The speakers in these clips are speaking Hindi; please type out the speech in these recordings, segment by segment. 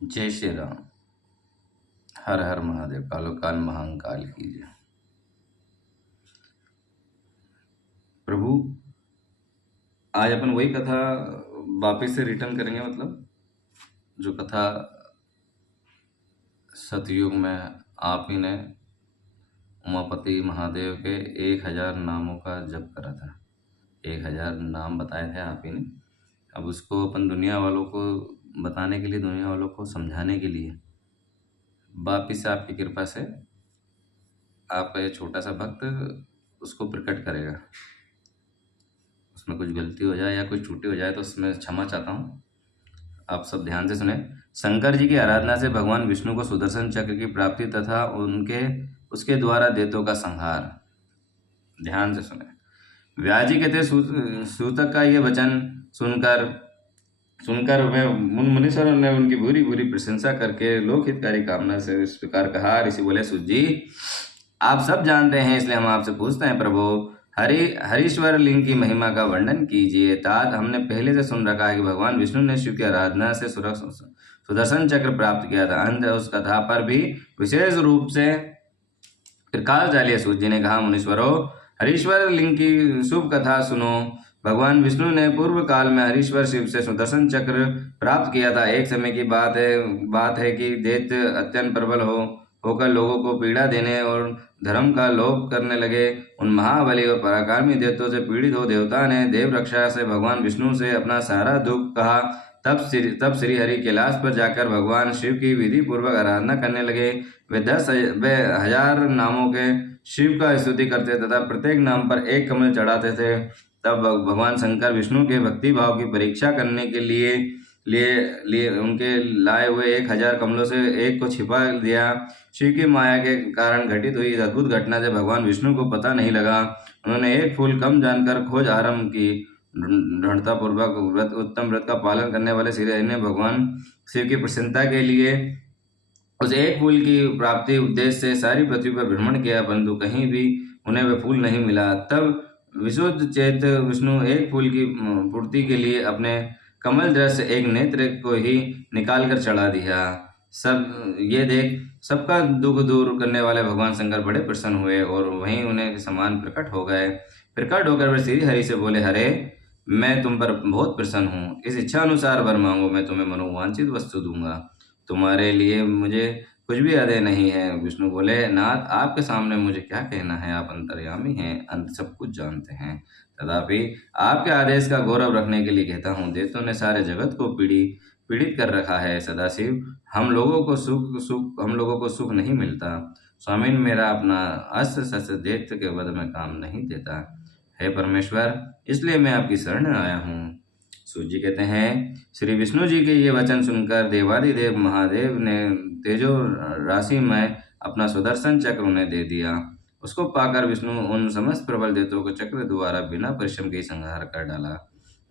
जय श्री राम। हर हर महादेव। कालो काल महाकाल की जय। प्रभु, आज अपन वही कथा वापिस से रिटर्न करेंगे। मतलब जो कथा सतयुग में आप ही ने उमापति महादेव के 1000 नामों का जप करा था। 1000 नाम बताए थे आप ही ने। अब उसको अपन दुनिया वालों को बताने के लिए, दुनिया वालों को समझाने के लिए वापिस से आपकी कृपा से आपका ये छोटा सा भक्त उसको प्रकट करेगा। उसमें कुछ गलती हो जाए या कुछ त्रुटि हो जाए तो उसमें क्षमा चाहता हूँ। आप सब ध्यान से सुने। शंकर जी की आराधना से भगवान विष्णु को सुदर्शन चक्र की प्राप्ति तथा उसके द्वारा दैत्यों का संहार। ध्यान से सुने। व्यास जी कहते सूतक का ये वचन सुनकर सुनकर वे मुनीश्वरों ने उनकी बुरी बुरी प्रशंसा करके लोकहितकारी कामना से इस प्रकार कहा। ऋषि बोले, सूत जी, आप सब जानते हैं, इसलिए हम आपसे पूछते हैं प्रभु, हरीश्वर लिंग की महिमा का वर्णन कीजिए। तात हमने पहले से सुन रखा है कि भगवान विष्णु ने शिव की आराधना से सुदर्शन चक्र प्राप्त किया था। अंत उस कथा पर भी विशेष रूप से प्रकाश डालिए। सूत जी ने कहा, मुनीश्वरों, हरीश्वर लिंग की शुभ कथा सुनो। भगवान विष्णु ने पूर्व काल में हरीश्वर शिव से सुदर्शन चक्र प्राप्त किया था। एक समय की बात है कि दैत्य अत्यंत प्रबल होकर लोगों को पीड़ा देने और धर्म का लोभ करने लगे। उन महाबली और पराक्रमी दैत्यों से पीड़ित हो देवता ने देव रक्षा से भगवान विष्णु से अपना सारा दुख कहा। तब श्री हरि कैलाश पर जाकर भगवान शिव की विधि पूर्वक आराधना करने लगे। वे 10,000 नामों के शिव का स्तुति करते तथा प्रत्येक नाम पर एक कमल चढ़ाते थे। तब भगवान शंकर विष्णु के भक्ति भाव की परीक्षा करने के लिए उनके लाए हुए 1000 कमलों से एक को छिपा दिया। शिव की माया के कारण घटित हुई इस अद्भुत घटना से भगवान विष्णु को पता नहीं लगा। उन्होंने एक फूल कम जानकर खोज आरंभ की। दृढ़ता पूर्वक उत्तम व्रत का पालन करने वाले श्री हरि ने भगवान शिव की प्रसन्नता के लिए उस एक फूल की प्राप्ति उद्देश्य से सारी पृथ्वी पर भ्रमण किया, परंतु कहीं भी उन्हें वह फूल नहीं मिला। तब विशुद्ध चेत विष्णु एक फूल की पूर्ति के लिए अपने कमल दृश्य एक नेत्र को ही निकाल कर चढ़ा दिया। सब ये देख सबका दुख दूर करने वाले भगवान शंकर बड़े प्रसन्न हुए और वहीं उन्हें समान प्रकट हो गए। प्रकट होकर वे श्री हरि से बोले, हरे, मैं तुम पर बहुत प्रसन्न हूँ। इस इच्छा अनुसार वर मांगो, मैं तुम्हें मनोवांछित वस्तु दूंगा। तुम्हारे लिए मुझे कुछ भी अदेय नहीं है। विष्णु बोले, नाथ, आपके सामने मुझे क्या कहना है? आप अंतर्यामी हैं, अंत सब कुछ जानते हैं। तथापि आपके आदेश का गौरव रखने के लिए कहता हूँ। दैत्यों ने सारे जगत को पीड़ित कर रखा है। सदाशिव, हम लोगों को सुख नहीं मिलता। स्वामी, मेरा अपना अस्त्र शस्त्र दैत्य के वध में काम नहीं देता। हे परमेश्वर, इसलिए मैं आपकी शरण आया हूँ। सूत जी कहते हैं, श्री विष्णु जी के ये वचन सुनकर देवादिदेव महादेव ने तेजो राशि में अपना सुदर्शन चक्र उन्हें दे दिया। उसको पाकर विष्णु उन समस्त प्रबल दैत्यों को चक्र द्वारा बिना परिश्रम के संहार कर डाला।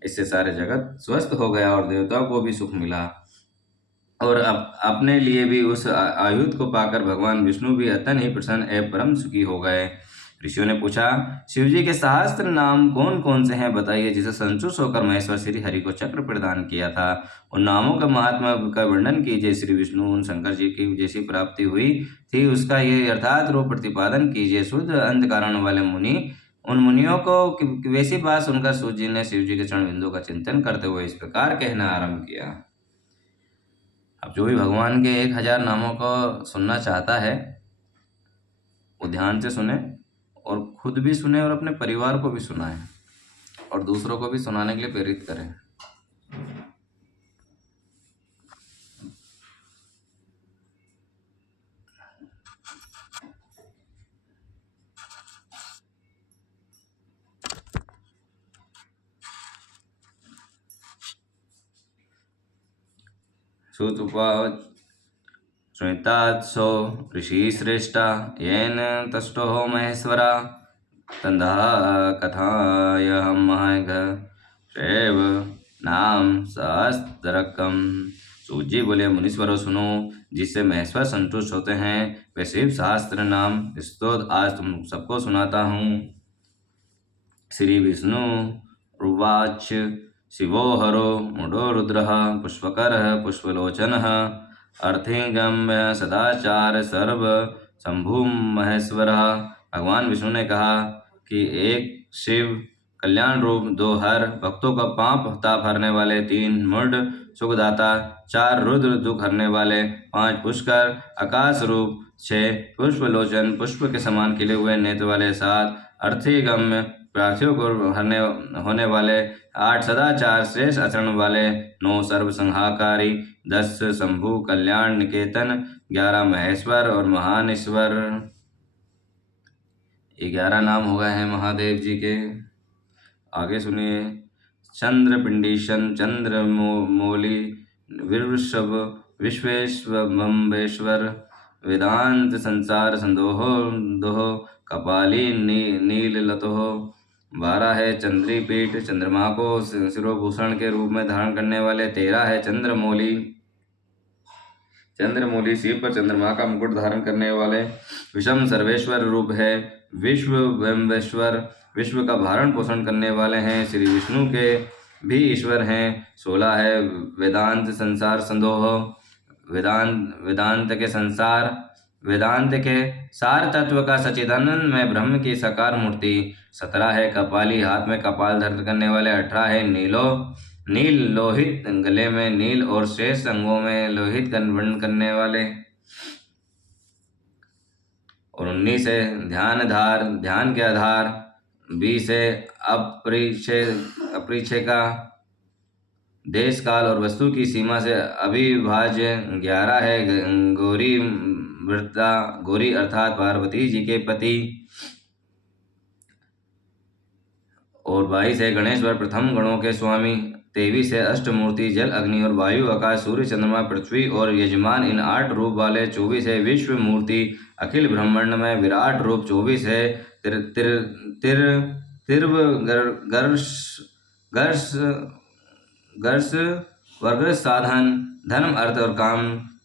इससे सारे जगत स्वस्थ हो गया और देवताओं को भी सुख मिला। और अपने लिए भी उस आयुध को पाकर भगवान विष्णु भी अत्यंत ही प्रसन्न एवं परम सुखी हो गए। ऋषियों ने पूछा, शिव जी के सहस्त्र नाम कौन कौन से हैं, बताइए। जिसे संतुष्ट होकर महेश्वर श्री हरि को चक्र प्रदान किया था, उन नामों का महात्मा का वर्णन कीजिए। श्री विष्णु उन शंकर जी की जैसी प्राप्ति हुई थी उसका ये यथार्थ रूप प्रतिपादन कीजिए। शुद्ध अंत कारण वाले मुनि उन मुनियों को वैसी बात सुनकर सूत जी ने शिव जी के चरण बिंदु का चिंतन करते हुए इस प्रकार कहना आरंभ किया। अब जो भी भगवान के 1000 नामों को सुनना चाहता है वो ध्यान से सुने और खुद भी सुने और अपने परिवार को भी सुनाए और दूसरों को भी सुनाने के लिए प्रेरित करें। सूत उवाच, श्वेतात्सो ऋषिश्रेष्ठा येन तष्टो महेश्वरा तन्धा कथायहं महग शैव नाम सहस्त्रकम्। सूत जी बोले, मुनीश्वरों सुनो, जिससे महेश्वर संतुष्ट होते हैं वे शिव सहस्त्र नाम स्तोत्र आज तुम सबको सुनाता हूँ। श्री विष्णु उवाच, शिवो हरो मुडो रुद्रः पुष्पकरः पुष्पलोचनः अर्थिगम्य सदाचार सर्व शंभु महेश्वरः। भगवान विष्णु ने कहा कि एक शिव कल्याण रूप, 2 हर भक्तों का पाप ताप हरने वाले, 3 मुंड सुखदाता, 4 रुद्र दुख हरने वाले, 5 पुष्कर आकाश रूप, 6 पुष्प लोचन पुष्प के समान खिले हुए नेत्र वाले, 7 अर्थिगम्य प्रार्थियों को हरने होने वाले, 8 सदाचार श्रेष्ठ आचरण वाले, 9 सर्व संहाकारी, 10 शंभु कल्याण निकेतन, 11 महेश्वर और महान ईश्वर। ये 11 नाम हो गए हैं महादेव जी के। आगे सुनिए। चंद्रपिंडीशन, चंद्रमौली, विवृषभ, विश्वेश्वम्बेश्वर, वेदांत संसार संदोहो दोह, कपाली नीललतोह। 12 है चंद्रीपीठ, चंद्रमा को शिरोभूषण के रूप में धारण करने वाले। 13 है चंद्रमौली, चंद्रमौली शिव पर चंद्रमा का मुकुट धारण करने वाले। विषम सर्वेश्वर रूप है। विश्ववेश्वर विश्व का भारण पोषण करने वाले हैं। श्री विष्णु के भी ईश्वर हैं। 16 है वेदांत संसार संदोह, वेदांत के संसार, वेदांत के सार तत्व का सच्चिदानंद में ब्रह्म की साकार मूर्ति। 17 है कपाली, हाथ में कपाल धारण करने वाले। 18 है नील लोहित, गले में नील और शेष अंगों में लोहित वर्ण करने वाले। और 19 है ध्यानधार, ध्यान के आधार। 20 है अपरिच्छेद का, देश काल और वस्तु की सीमा से अविभाज्य। 11 है गौरी व्रता, गौरी अर्थात पार्वती जी के पति। और 22 है गणेश्वर, प्रथम गणों के स्वामी। 23 है अष्टमूर्ति, जल अग्नि और वायु आकाश सूर्य चंद्रमा पृथ्वी और यजमान, इन 8 रूप वाले। 24 है विश्व मूर्ति, अखिल ब्रह्मांड में विराट रूप। 24 है गर्ष वर्ग साधन, धर्म अर्थ और काम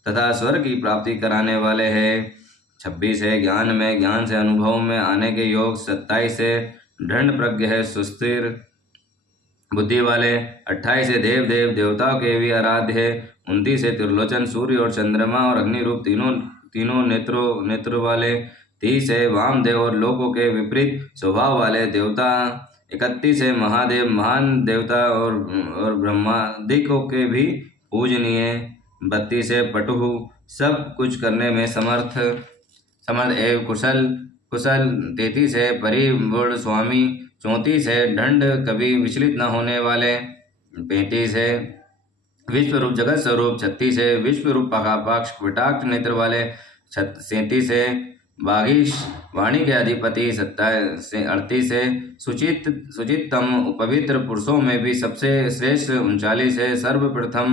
तथा स्वर्ग की प्राप्ति कराने वाले हैं। 26 है ज्ञान में, ज्ञान से अनुभव में आने के योग। 27 है दृढ़ प्रज्ञ है, सुस्थिर बुद्धि वाले। 28 है देव देवताओं के भी आराध्य है। 29 है त्रिलोचन, सूर्य और चंद्रमा और अग्नि रूप, तीनों नेत्र वाले। 30 है वामदेव और लोकों के विपरीत स्वभाव वाले देवता। 31 है महादेव, महान देवता और ब्रह्मादिकों के भी पूजनीय। 32 है पटुहु, सब कुछ करने में समर्थ एवं कुशल। 33 है परिपूर्ण स्वामी। 34 है दंड, कभी विचलित न होने वाले। 35 है विश्वरूप जगत स्वरूप। 36 है विश्वरूप पाक्ष कटाक्ष नेत्र वाले। 37 है बागीश, वाणी के अधिपति। 38 है सुचितम, पवित्र पुरुषों में भी सबसे श्रेष्ठ। 39 है सर्वप्रथम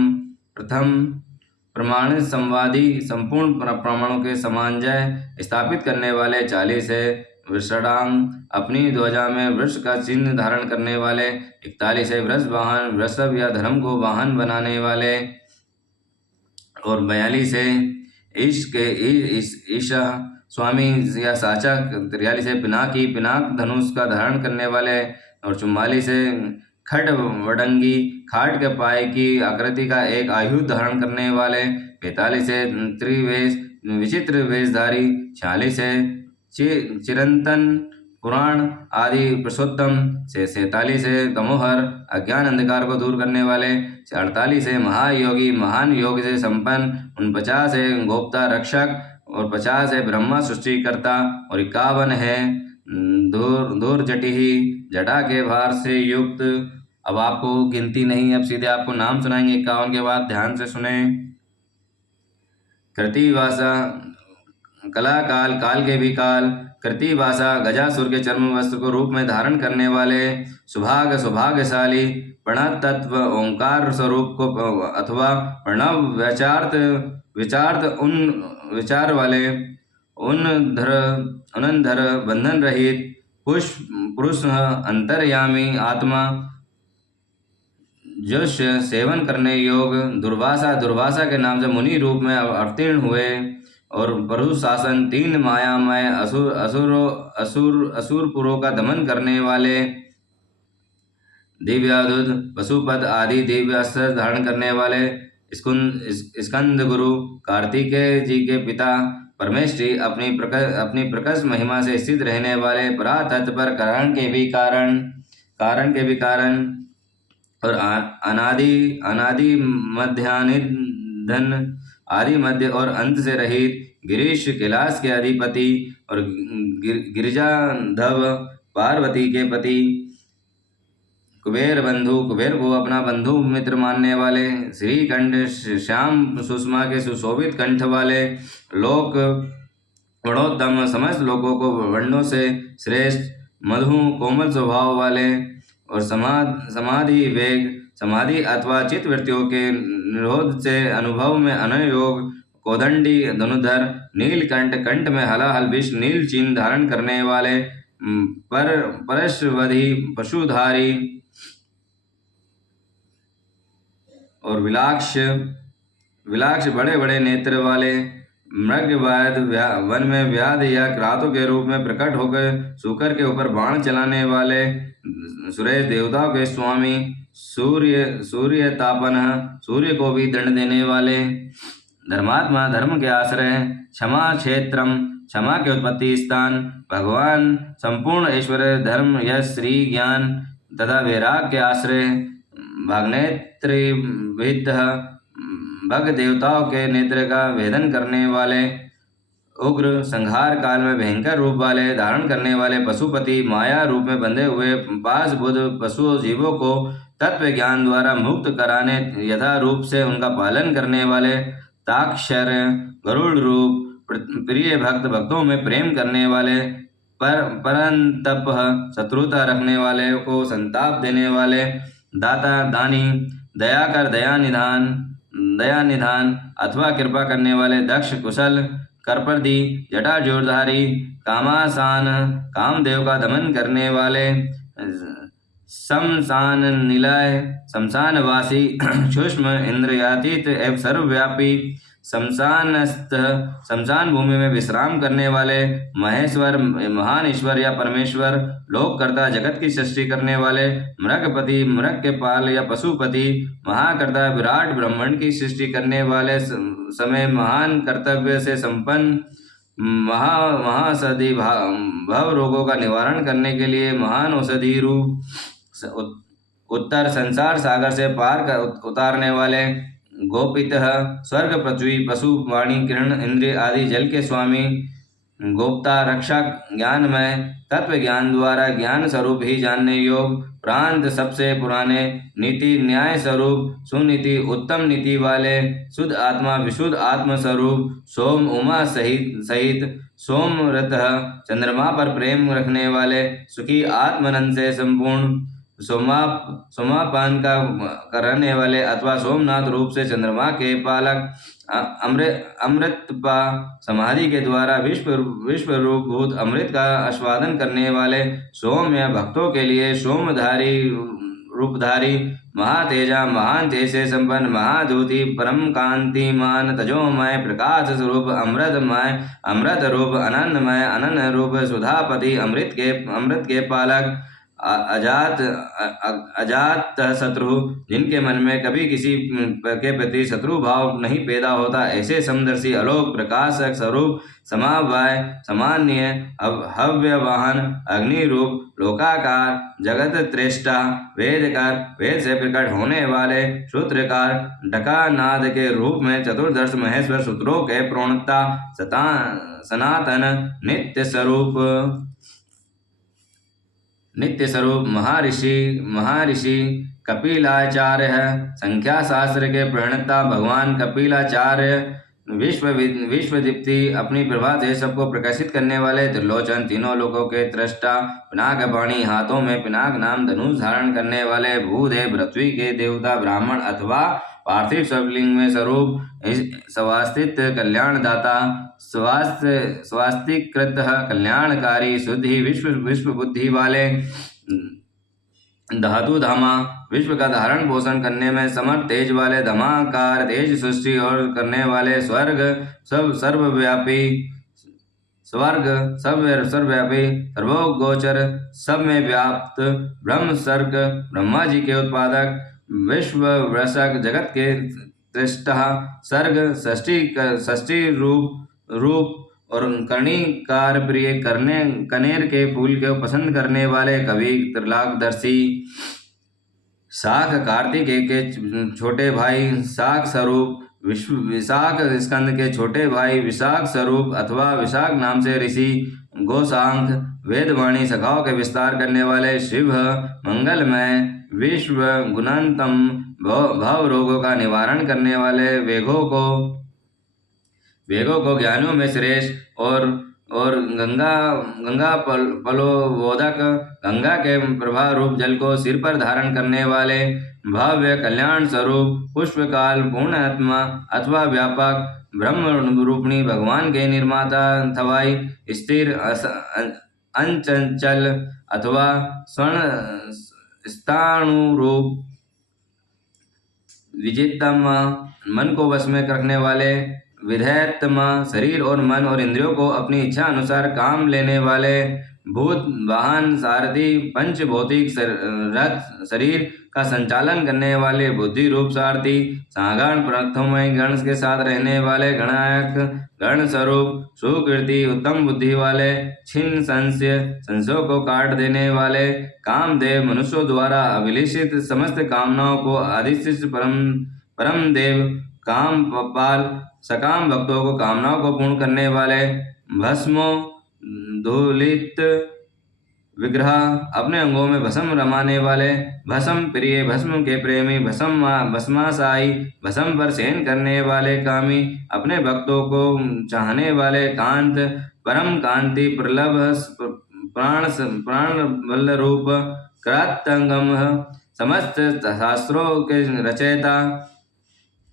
प्रमाण संवादी, संपूर्ण प्रमाणों के समांजय स्थापित करने वाले। 40 है वृषणांग, अपनी ध्वजा में वृक्ष का चिन्ह धारण करने वाले। 41 है वृष वाहन, वृषभ या धर्म को वाहन बनाने वाले। और 42 है ईशा स्वामी या साचक। 43 है पिनाक धनुष का धारण करने वाले। और 44 है खड वडंगी, खाट के पाए की आकृति का एक आयुध धारण करने वाले। 45 है त्रिवेश, विचित्र वेशधारी। 46 है चिरंतन पुराण आदि पुरुषोत्तम। 47 है तमोहर, अज्ञान अंधकार को दूर करने वाले। 48 है महायोगी, महान योग से संपन्न। 49 है गोप्ता रक्षक और 50 है ब्रह्मा सृष्टिकर्ता। और 51 है दूर जटिही, जटा के भार से युक्त। अब आपको गिनती नहीं, अब सीधे आपको नाम सुनाएंगे 51 के बाद, ध्यान से सुने। कृतिवासा, कला काल, काल के भी काल। कृतिवासा, गजासुर के चर्म वस्त्र को रूप में धारण करने वाले। सौभाग्यशाली, प्रणव तत्व ओंकार स्वरूप को अथवा प्रणव विचार वाले। उनधर बंधन रहित पुरुष, अंतर्यामी आत्मा, जोश सेवन करने योग। दुर्वासा के नाम से मुनि रूप में अवतीर्ण हुए। और प्रभुशासन, 3 मायामय असुरपुरों का दमन करने वाले। दिव्यादुत, पशुपत आदि दिव्य अस्त्र धारण करने वाले। स्कंद गुरु कार्तिकेय जी के पिता परमेश्वरी अपनी प्रकट महिमा से स्थित रहने वाले परातत्व पर कारण के भी कारण और अनादि मध्यानिधन आदि मध्य और अंत से रहित गिरीश कैलाश के अधिपति और गिरिजाधव पार्वती के पति कुबेर को अपना बंधु मित्र मानने वाले श्रीकंठ श्याम सुषमा के सुशोभित कंठ वाले लोक वर्णोत्तम समस्त लोगों को वर्णों से श्रेष्ठ मधु कोमल स्वभाव वाले और समाधि अथवा चित्त वृत्तियों के निरोध से अनुभव में अनयोग कोदंडी धनुधर नीलकंठ कंठ में हलाहल विष नील चिन्ह धारण करने वाले परशवधि पशुधारी और विलाक्ष बड़े बड़े नेत्र वाले मृगवाद वन में व्याध या क्रातों के रूप में प्रकट होकर शूकर के ऊपर बाण चलाने वाले सुरेश देवताओं के स्वामी सूर्य तापन सूर्य को भी दंड देने वाले धर्मात्मा धर्म के आश्रय क्षमा क्षेत्रम क्षमा के उत्पत्ति स्थान भगवान संपूर्ण ऐश्वर्य धर्म यश श्री ज्ञान तथा वैराग के आश्रय भाग्नेत्रिविद भग देवताओं के नेत्र का भेदन करने वाले उग्र संहार काल में भयंकर रूप वाले धारण करने वाले पशुपति माया रूप में बंधे हुए पास बुद्ध पशु जीवों को तत्व ज्ञान द्वारा मुक्त कराने यथा रूप से उनका पालन करने वाले ताक्षर गरुड़ रूप प्रिय भक्तों में प्रेम करने वाले परंतप शत्रुता रखने वाले को संताप देने वाले दाता दानी दया कर दया निधान अथवा कृपा करने वाले दक्ष कुशल करपर्दी जटा जोरधारी कामासान कामदेव का दमन करने वाले शमशान निलय शमशानवासी सूक्ष्म इंद्रियातीत एवं सर्वव्यापी शमशान भूमि में विश्राम करने वाले महेश्वर महान ईश्वर या परमेश्वर लोककर्ता जगत की सृष्टि करने वाले मृगपति मृग के पाल या पशुपति महाकर्ता विराट ब्रह्मांड की सृष्टि करने वाले समय महान कर्तव्य से संपन्न महासधि भव रोगों का निवारण करने के लिए महान औषधि रूप उत्तर संसार सागर से पार कर उतारने वाले गोपित स्वर्ग पृथ्वी पशु वाणी किरण इंद्रिय आदि जल के स्वामी गोप्ता रक्षक ज्ञानमय तत्व ज्ञान द्वारा ज्ञान स्वरूप ही जानने योग प्रांत सबसे पुराने नीति न्याय स्वरूप सुनीति उत्तम नीति वाले शुद्ध आत्मा विशुद्ध आत्म स्वरूप सोम उमा सहित सोमरथ चंद्रमा पर प्रेम रखने वाले सुखी आत्मनंद से संपूर्ण सोमापान का करने वाले अथवा सोमनाथ रूप से चंद्रमा के पालक अमृतपा समाधि के द्वारा विश्व रूप भूत अमृत का आस्वादन करने वाले सोम या भक्तों के लिए सोमधारी रूपधारी महातेजा महान तेज से संपन्न महाद्युति परम कांतिमान तजोमय प्रकाश स्वरूप अमृतमय अमृत रूप अनंतमय अनन्य रूप सुधापति अमृत के पालक अजात शत्रु जिनके मन में कभी किसी के प्रति शत्रु भाव नहीं पैदा होता ऐसे समदर्शी अलोक प्रकाशक स्वरूप समावाय सामान्य हव्य वाहन अग्नि रूप लोकाकार जगत त्रेष्टा वेदकार वेद से प्रकट होने वाले सूत्रकार डकानाद के रूप में चतुर्दश महेश्वर सूत्रों के प्रोणता सनातन नित्य स्वरूप महर्षि कपिलाचार्य है। संख्या शास्त्र के प्रणेता भगवान कपिलाचार्य विश्वदीप्ति अपनी प्रभा से सबको प्रकाशित करने वाले त्रिलोचन तीनों लोकों के त्रष्टा पिनाक पाणी हाथों में पिनाक नाम धनुष धारण करने वाले भूदेव पृथ्वी के देवता ब्राह्मण अथवा पार्थिव स्वलिंग में स्वरूप स्वास्तित कल्याणदाता स्वास्तिकृत कल्याणकारी शुद्धि विश्व बुद्धि वाले धातु धामा विश्व का धारण पोषण करने में समर्थ तेज वाले धमाकार तेज सृष्टि और करने वाले स्वर्ग सर्वव्यापी सर्वगोचर सब में व्याप्त ब्रह्म सर्ग ब्रह्मा जी के उत्पादक विश्व वृषक जगत के त्रिष्टः सर्ग षष्ठी रूप और कर्णिकार प्रिय कनेर के फूल को पसंद करने वाले कवि त्रिलाकदर्शी। शाख कार्तिक के छोटे भाई शाख स्वरूप, विशाख स्कंद के छोटे भाई विशाख स्वरूप अथवा विशाख नाम से ऋषि गोसांख, वेदवाणी सखाओं के विस्तार करने वाले शिव, मंगलमय विश्व गुणांतम, भाव रोगों का निवारण करने वाले वेगों को ज्ञानियों में श्रेष्ठ और गंगा पलोबोधक, गंगा के प्रभा रूप जल को सिर पर धारण करने वाले, भव्य कल्याण स्वरूप पुष्पकाल पूर्ण आत्मा अथवा व्यापक ब्रह्म रूपिणी भगवान के निर्माता थवाई स्थिर अंचंचल अथवा स्वर्ण स्थाणुरूप विजितम, मन को वश में रखने वाले विधेयतम, शरीर और मन और इंद्रियों को अपनी इच्छा अनुसार काम लेने वाले भूत वाहन सारथी, पंच भौतिक रथ शरीर का संचालन करने वाले बुद्धि रूप सारथी, सागान प्रथमय गण के साथ रहने वाले गणायक, गण स्वरूप सुकृति उत्तम बुद्धि वाले, छिन्न संशयों को काट देने वाले कामदेव, मनुष्यों द्वारा अभिलषित समस्त कामनाओं को अधिष्ठित परम देव, कामपाल, सकाम भक्तों को कामनाओं को पूर्ण करने वाले, भस्मो धूलित विग्रह, अपने अंगों में भस्म रमाने वाले, भस्म प्रिय, भस्म के प्रेमी, भस्माशाई, भस्म पर शयन करने वाले कामी, अपने भक्तों को चाहने वाले कांत, परम कांति, प्रलभ, प्राण बल रूप, कृतंगम, समस्त शास्त्रों के रचयिता,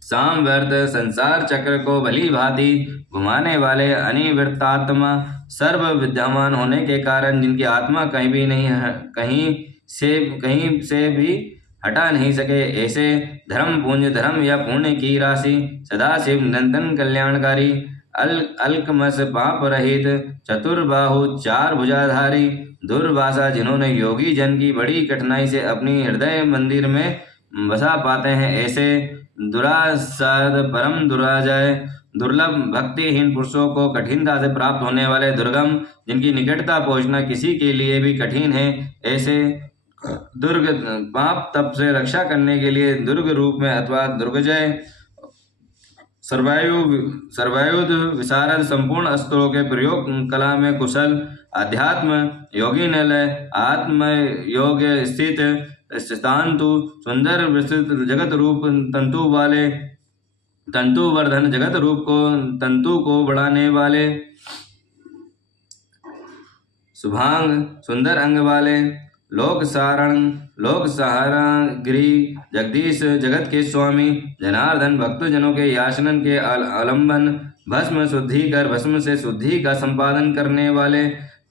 सामवर्त, संसार चक्र को भली भांति घुमाने वाले, अनिवृत्तात्मा, सर्व विद्यमान होने के कारण जिनकी आत्मा कहीं से भी हटा नहीं सके, ऐसे धर्म पुंज, धर्म या पुण्य की राशि, सदाशिव निरंतर कल्याणकारी, अल्कमस पाप रहित, चतुर्बाहु चार भुजाधारी, दुर्वासा, जिन्होंने योगी जन की बड़ी कठिनाई से अपनी हृदय मंदिर में बसा पाते हैं, ऐसे दुरासाद, परम दुराजय, दुर्लभ, भक्तिहीन पुरुषों को कठिनता से प्राप्त होने वाले, दुर्गम, जिनकी निकटता पहुंचना किसी के लिए भी कठिन है, ऐसे दुर्ग, पाप तप से रक्षा करने के लिए दुर्ग रूप में अथवा दुर्गजय, सर्वायुध विशारद, संपूर्ण अस्त्रों के प्रयोग कला में कुशल, अध्यात्म योगी निलय, आत्म योग स्थित, स्थान्तु, सुंदर विस्तृत जगत रूप तंतु वाले, तंतुवर्धन, जगत रूप को तंतु को बढ़ाने वाले, शुभांग, सुंदर अंग वाले, लोक सहारा गिरी, जगदीश, जगत के स्वामी, जनार्दन, भक्तजनों के याचनन के आलंबन, भस्म शुद्धि कर भस्म से शुद्धि का संपादन करने वाले,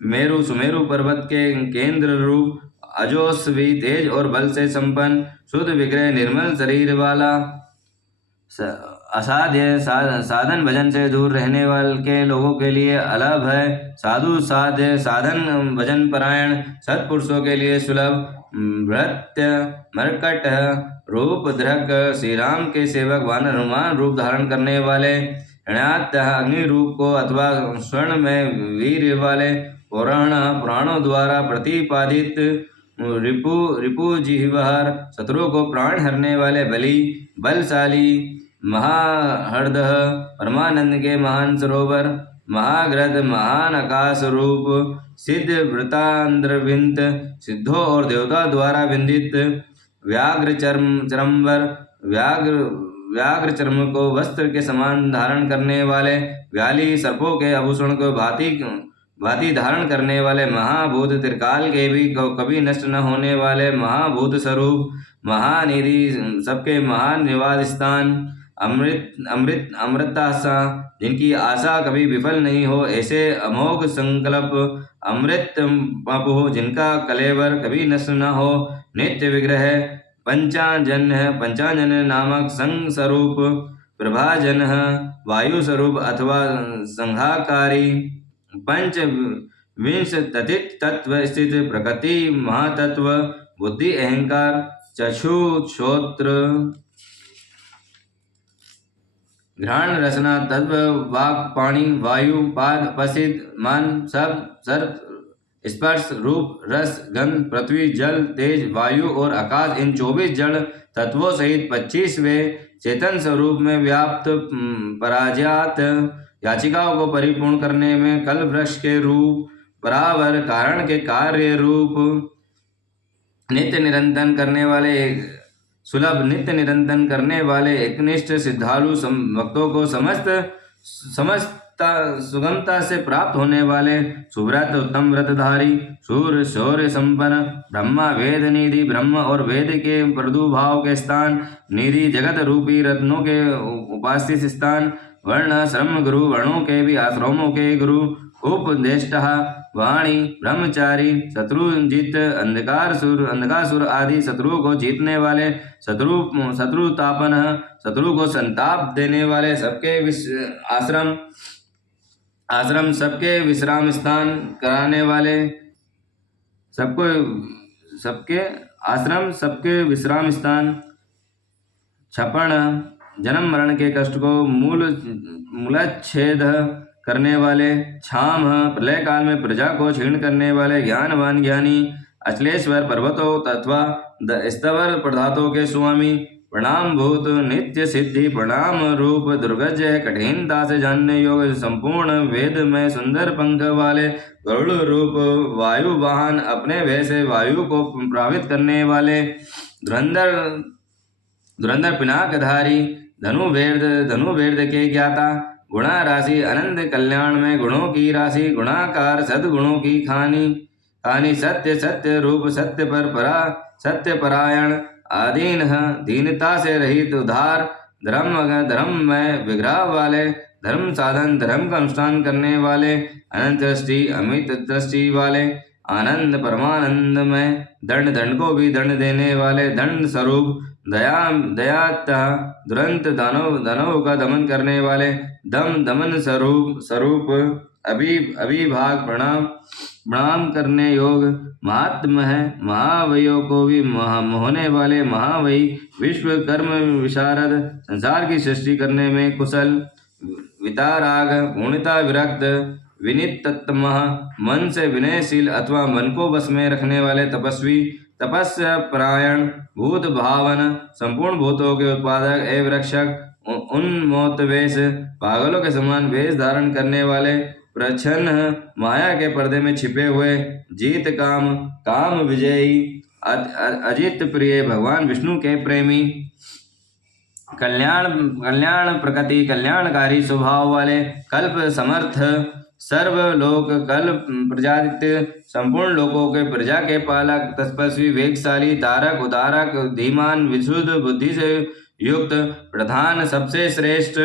मेरु, सुमेरु पर्वत के केंद्र रूप, अजोस्वी, तेज और बल से संपन्न, शुद्ध विग्रह, निर्मल शरीर वाला, असाध्य साधन भजन से दूर रहने वाले के लोगों के लिए अलभ है, साधु साध्य साधन भजन परायण सत्पुरुषों के लिए सुलभ, भृत्य मरकट रूप धृक, श्री राम के सेवक वानर हनुमान रूप धारण करने वाले, ऋणात्य अग्नि रूप को अथवा स्वर्ण में वीर वाले, पुराणों द्वारा प्रतिपादित रिपु जिह्वार, शत्रु को प्राण हरने वाले, बलशाली, महाहृद, परमानंद के महान सरोवर, महाग्रद, महान आकाश रूप, सिद्ध वृतांद्रविंत, सिद्धों और देवता द्वारा विंदित, व्याघ्र चरमवर, व्याघ्र चर्म को वस्त्र के समान धारण करने वाले, व्याली, सर्पों के आभूषण को भांति धारण करने वाले, महाभूत, त्रिकाल के भी कभी नष्ट न होने वाले, महाभूत स्वरूप, महानिधि, सबके महान निवास स्थान, अमृताशा, जिनकी आशा कभी विफल नहीं हो, ऐसे अमोघ संकल्प, अमृत पपु, जिनका कलेवर कभी नष्ट न हो, नित्य विग्रह, पंचाजन नामक संग स्वरूप, प्रभाजन, वायु स्वरूप अथवा संघाकारी, पंच विंश तत्व स्थित, प्रकृति महातत्व, बुद्धि अहंकार, चक्षु श्रोत्र घ्राण रसना तत्व वाक पाणी वायु पाद पसित मन शब्द सर्प स्पर्श रूप रस गंध पृथ्वी जल तेज वायु और आकाश, इन 24 जड़ तत्वों सहित 25वें चेतन स्वरूप में व्याप्त पराजात याचिकाओं को परिपूर्ण करने में कल वृक्ष के रूप बराबर कारण के कार्य रूप नित्य निरंतन करने वाले सुलभ नित्य निरंतन करने वाले एकनिष्ठ सिद्धालु भक्तों को समस्त सुगमता से प्राप्त होने वाले सुव्रत उत्तम व्रतधारी सूर्य शौर्य संपन्न ब्रह्मा वेद निधि ब्रह्म और वेद के प्रादुर्भाव के स्थान निधि जगत रूपी रत्नों के उपास्य स्थान वर्ण श्रम गुरु वर्णों के भी आश्रमों के गुरु उपदेष्टा वाणी ब्रह्मचारी शत्रुंजित अंधकासुर आदि शत्रु को जीतने वाले शत्रुतापन शत्रु को संताप देने वाले आश्रम सबके विश्राम स्थान कराने वाले सबके आश्रम सबके विश्राम स्थान क्षपण जन्म मरण के कष्ट को मूलच्छेद करने वाले क्षाम प्रलय काल में प्रजा को क्षीण करने वाले ज्ञानवान ज्ञानी अचलेश्वर पर्वतों तथा स्थवर पदार्थों के स्वामी प्रणाम भूत नित्य सिद्धि प्रणाम रूप दुर्गज कठिनता से जानने योग्य संपूर्ण वेद में सुंदर पंख वाले गरुड़ रूप वायु वाहन अपने भय से वायु को प्रभावित करने वाले धुरंधर पिनाकधारी धनुर्वेद के ज्ञाता गुणा राशि अनंत कल्याण में गुणों की राशि गुणाकार सद्गुणों की खानी सत्य रूप सत्य परायण आधीन दीनता से रहित उधार धर्म में विग्रह वाले धर्म साधन धर्म का अनुष्ठान करने वाले अनंत दृष्टि अमित दृष्टि वाले आनंद परमानंद में दंड को भी दंड देने वाले दंड स्वरूप दयाता दुरंत दानव का दमन करने वाले दमन स्वरूप अभिभाग प्रणाम करने योग महात्म है महावयों को भी मोहने वाले महावयी विश्व कर्म विशारद संसार की सृष्टि करने में कुशल विताराग पूर्णता विरक्त विनितत्म मन से विनयशील अथवा मन को बस में रखने वाले तपस्वी तपस्या परायण भूत भावन संपूर्ण भूतों के उत्पादक एवं रक्षक उन्मोत वेश पागलों के समान वेश धारण करने वाले प्रच्छन्न माया के पर्दे में छिपे हुए जीत काम विजयी अजित प्रिय भगवान विष्णु के प्रेमी कल्याण प्रकृति कल्याणकारी स्वभाव वाले कल्प समर्थ सर्वलोक कल्प प्रजादित्य संपूर्ण लोकों के प्रजा के पालक तपस्वी वेगशाली तारक उदारक धीमान विशुद्ध बुद्धि से युक्त प्रधान सबसे श्रेष्ठ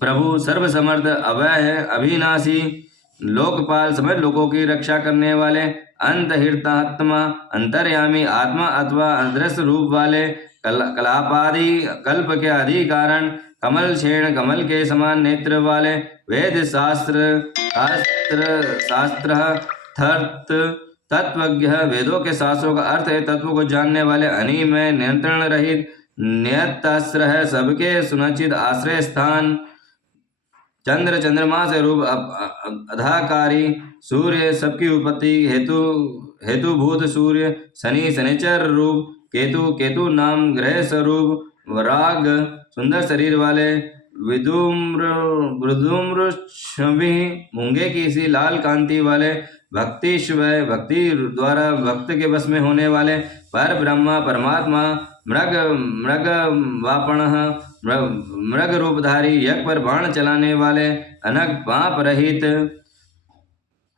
प्रभु सर्वसमर्थ अभय अविनाशी लोकपाल समस्त लोगों की रक्षा करने वाले अंतहितात्मा अंतर्यामी आत्मा अथवा अदृश्य रूप वाले कलापादि कल्प के आदि कारण कमल छेण कमल के समान नेत्र वाले वेद शास्त्र तत्वज्ञ वेदों के शास्त्रों का अर्थ है तत्व को जानने वाले अनी में नियंत्रण रहित नियतास्त्र है सबके सुनिश्चित आश्रय स्थान चंद्रमा से रूप अधाकारी सूर्य सबकी उत्पत्ति हेतुभूत सूर्य शनिचर रूप केतु नाम ग्रह स्वरूप राग सुंदर शरीर वाले विदुम्र छवि मूंगे की सी लाल कांति वाले भक्ति द्वारा भक्त के बस में होने वाले पर ब्रह्मा परमात्मा मृग वापण मृग रूपधारी यज्ञ पर बाण चलाने वाले अनग पाप रहित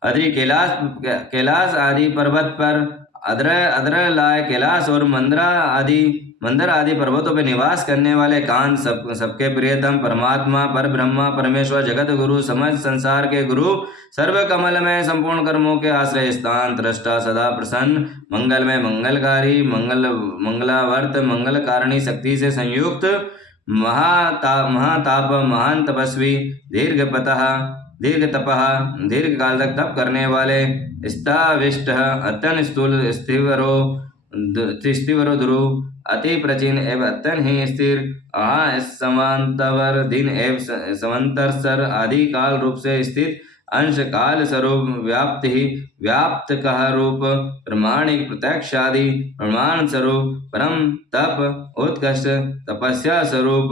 अद्रि कैलाश आदि पर्वत पर अद्र लाय कैलाश और मंदर आदि पर्वतों पर निवास करने वाले कांत सबके प्रियतम परमात्मा पर ब्रह्मा परमेश्वर जगत गुरु समस्त संसार के गुरु सर्व कमल में संपूर्ण कर्मों के आश्रय स्थान दृष्टा सदा प्रसन्न मंगल में मंगलकारी मंगलावर्त मंगल कारिणी शक्ति से संयुक्त महाताप महान तपस्वी दीर्घ तपः दीर्घ काल तक तप करने वाले स्थाविष्ट अत्यंत स्थूल स्थिवरो त्रिस्तिवर ध्रुव अति प्राचीन एवं अत्यंत ही स्थिर अहा समांतवर दिन एवं समांतर सर आदि काल रूप से स्थित अंश काल स्वरूप व्याप्ति व्याप्त कह रूप प्रमाणिक प्रत्यक्षादि प्रमाण स्वरूप परम तप उत्कृष्ट तपस्या स्वरूप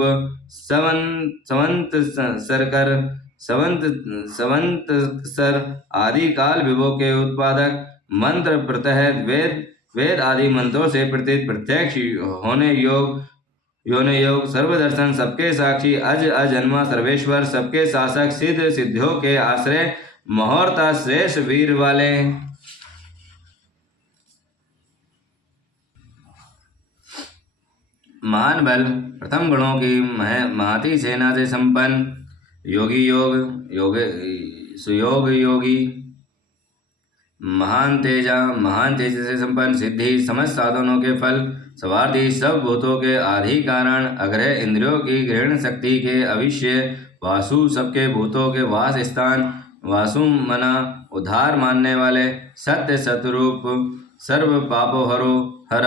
सवंत सरकर सवंत सवंत सर आदि काल विभो के उत्पादक मंत्र प्रतः वेद वेद आदि मंत्रों से प्रतीत प्रत्यक्ष होने योग सर्वदर्शन सबके साक्षी अज अजन्मा सर्वेश्वर सबके शासक सिद्ध सिद्धियों के आश्रय मुहूर्ता श्रेष्ठ वीर वाले महान बल प्रथम गुणों की महती सेना से संपन्न योगी योग सुयोग योगी महान तेज से संपन्न सिद्धि समस्त साधनों के फल स्वार्थी सब भूतों के आदि कारण अग्रह इंद्रियों की ग्रहण शक्ति के अविष्य वासु सबके भूतों के वास स्थान वासु मना उद्धार मानने वाले सत्य सतरूप सर्व पापों हर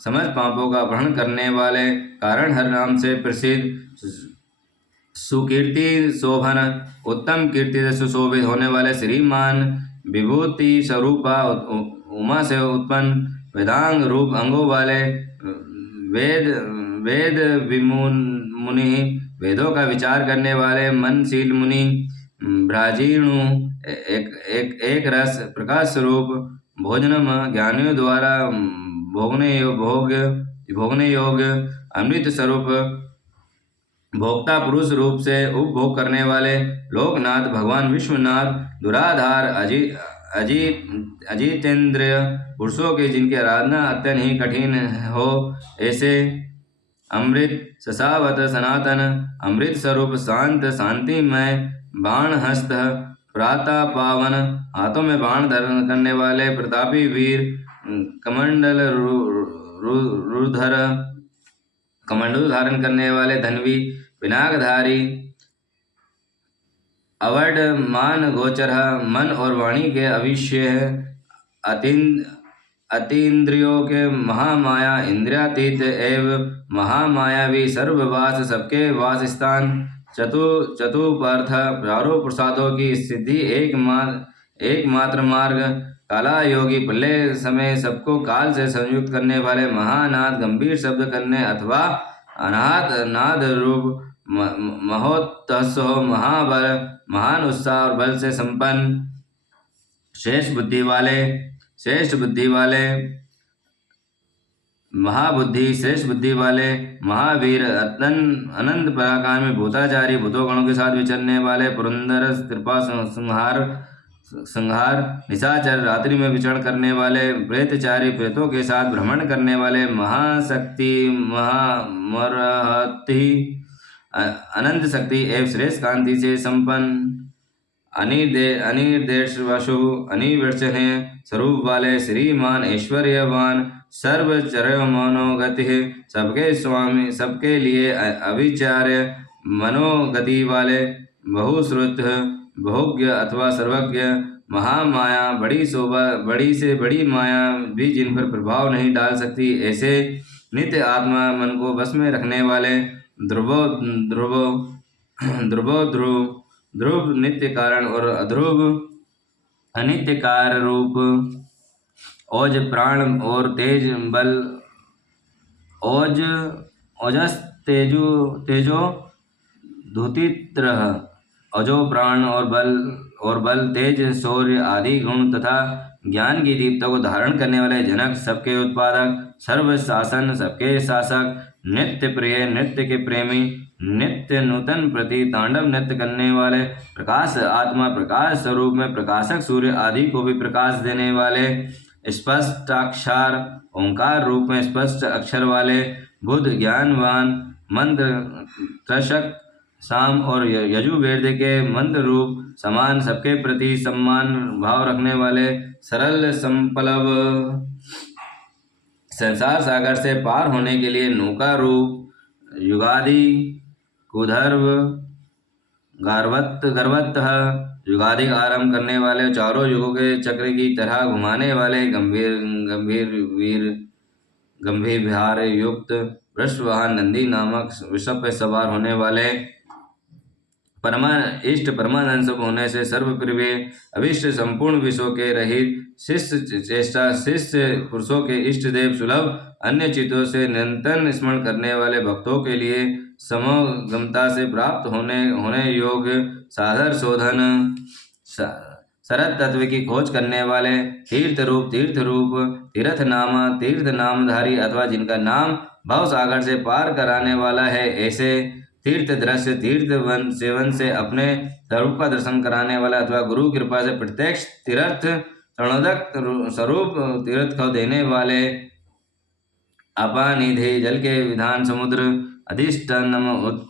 समस्त पापों का अपहरण करने वाले कारण हर नाम से प्रसिद्ध सुकीर्ति शोभन उत्तम कीर्ति से सुशोभित होने वाले श्रीमान विभूति स्वरूपा उमा से उत्पन्न वेदांग रूप अंगों वाले वेद वेद मुनि वेदों का विचार करने वाले मनशील मुनि ब्राजीणु एक रस प्रकाश स्वरूप भोजनम ज्ञानियों द्वारा भोगने योग्य अमृत स्वरूप भोक्ता पुरुष रूप से उपभोग करने वाले लोकनाथ भगवान विश्वनाथ दुराधार अजितेंद्रिय पुरुषों के जिनकी आराधना अत्यंत ही कठिन हो ऐसे अमृत ससावत सनातन अमृत स्वरूप शांत शांतिमय बाण हस्त प्रातः पावन हाथों में बाण धारण करने वाले प्रतापी वीर कमंडल रुधर कमंडल धारण करने वाले धनवी पिनाकधारी अवड मान गोचर मन और वाणी के अविष्य अतीन्द्रियों के महामाया इंद्रियातीत एवं महामायावी सर्ववास सबके वास स्थान चतुर्थ चारों प्रसादों की सिद्धि एकमात्र मार्ग काला योगी प्रलय समय सबको काल से संयुक्त करने वाले महानाद गंभीर शब्द करने अथवा अनाथ नाद रूप महोत्सव महाबल महान उत्साह और बल से संपन्न श्रेष्ठ बुद्धि वाले महाबुद्धि श्रेष्ठ बुद्धि वाले महावीर अनंत पराकाल में भूताचारी भूतों गणों के साथ विचरने वाले पुरंदर कृपा संहार निशाचर रात्रि में विचरण करने वाले प्रेतचारी प्रेतों के साथ भ्रमण करने वाले महाशक्ति महामरहति अनंत शक्ति एवं श्रेष्ठ कांति से संपन्न अनिर्देश वशु अनिवर्चनीय स्वरूप वाले श्रीमान ऐश्वर्यवान सर्वचर्य मनोगति सबके स्वामी सबके लिए अविचार्य मनोगति वाले बहुश्रुत भोग्य अथवा सर्वज्ञ महामाया बड़ी शोभा बड़ी से बड़ी माया भी जिन पर प्रभाव नहीं डाल सकती ऐसे नित्य आत्मा मन को बस में रखने वाले ध्रुव नित्य कारण और अध्रुव अनित्य कार रूप ओज प्राण और तेज बल ओजस तेजो धुतित्र अजो प्राण और बल तेज शौर्य आदि गुण तथा ज्ञान की दीप्ता को धारण करने वाले जनक सबके उत्पादक सर्व शासन सबके शासक नित्य प्रिय नृत्य के प्रेमी नित्य नूतन प्रति तांडव नृत्य करने वाले प्रकाश आत्मा प्रकाश स्वरूप में प्रकाशक सूर्य आदि को भी प्रकाश देने वाले स्पष्ट अक्षर ओंकार रूप में स्पष्ट अक्षर वाले बुद्ध ज्ञानवान मंत्र त्रशक साम और यजुर्वेद के मंत्र रूप समान सबके प्रति सम्मान भाव रखने वाले सरल संपलव संसार सागर से पार होने के लिए नौका रूप युगादि कुधर्व गर्वत युगादि आरंभ करने वाले चारों युगों के चक्र की तरह घुमाने वाले गंभीर वीर गंभीर विहार युक्त वृषवाहन नंदी नामक वृषभ पे सवार होने वाले परमानंद सब होने से सर्वप्रिय अभिष्ट संपूर्ण विश्व के रहित शिष्य चेष्टा शिष्य पुरुषों के इष्ट देव सुलभ अन्य चित्तों से निरंतर स्मरण करने वाले भक्तों के लिए समगमता से प्राप्त होने योग्य साधर शोधन शरद तत्व की खोज करने वाले तीर्थ रूप तीर्थ नामधारी अथवा जिनका नाम भव सागर से पार कराने वाला है, ऐसे तीर्थ दृश्य तीर्थ सेवन से अपने स्वरूप का दर्शन कराने वाला अथवा गुरु कृपा से प्रत्यक्ष तीर्थ प्रणोदक स्वरूप तीर्थ को देने वाले अपानिधि जल के विधान समुद्र अधिष्ठान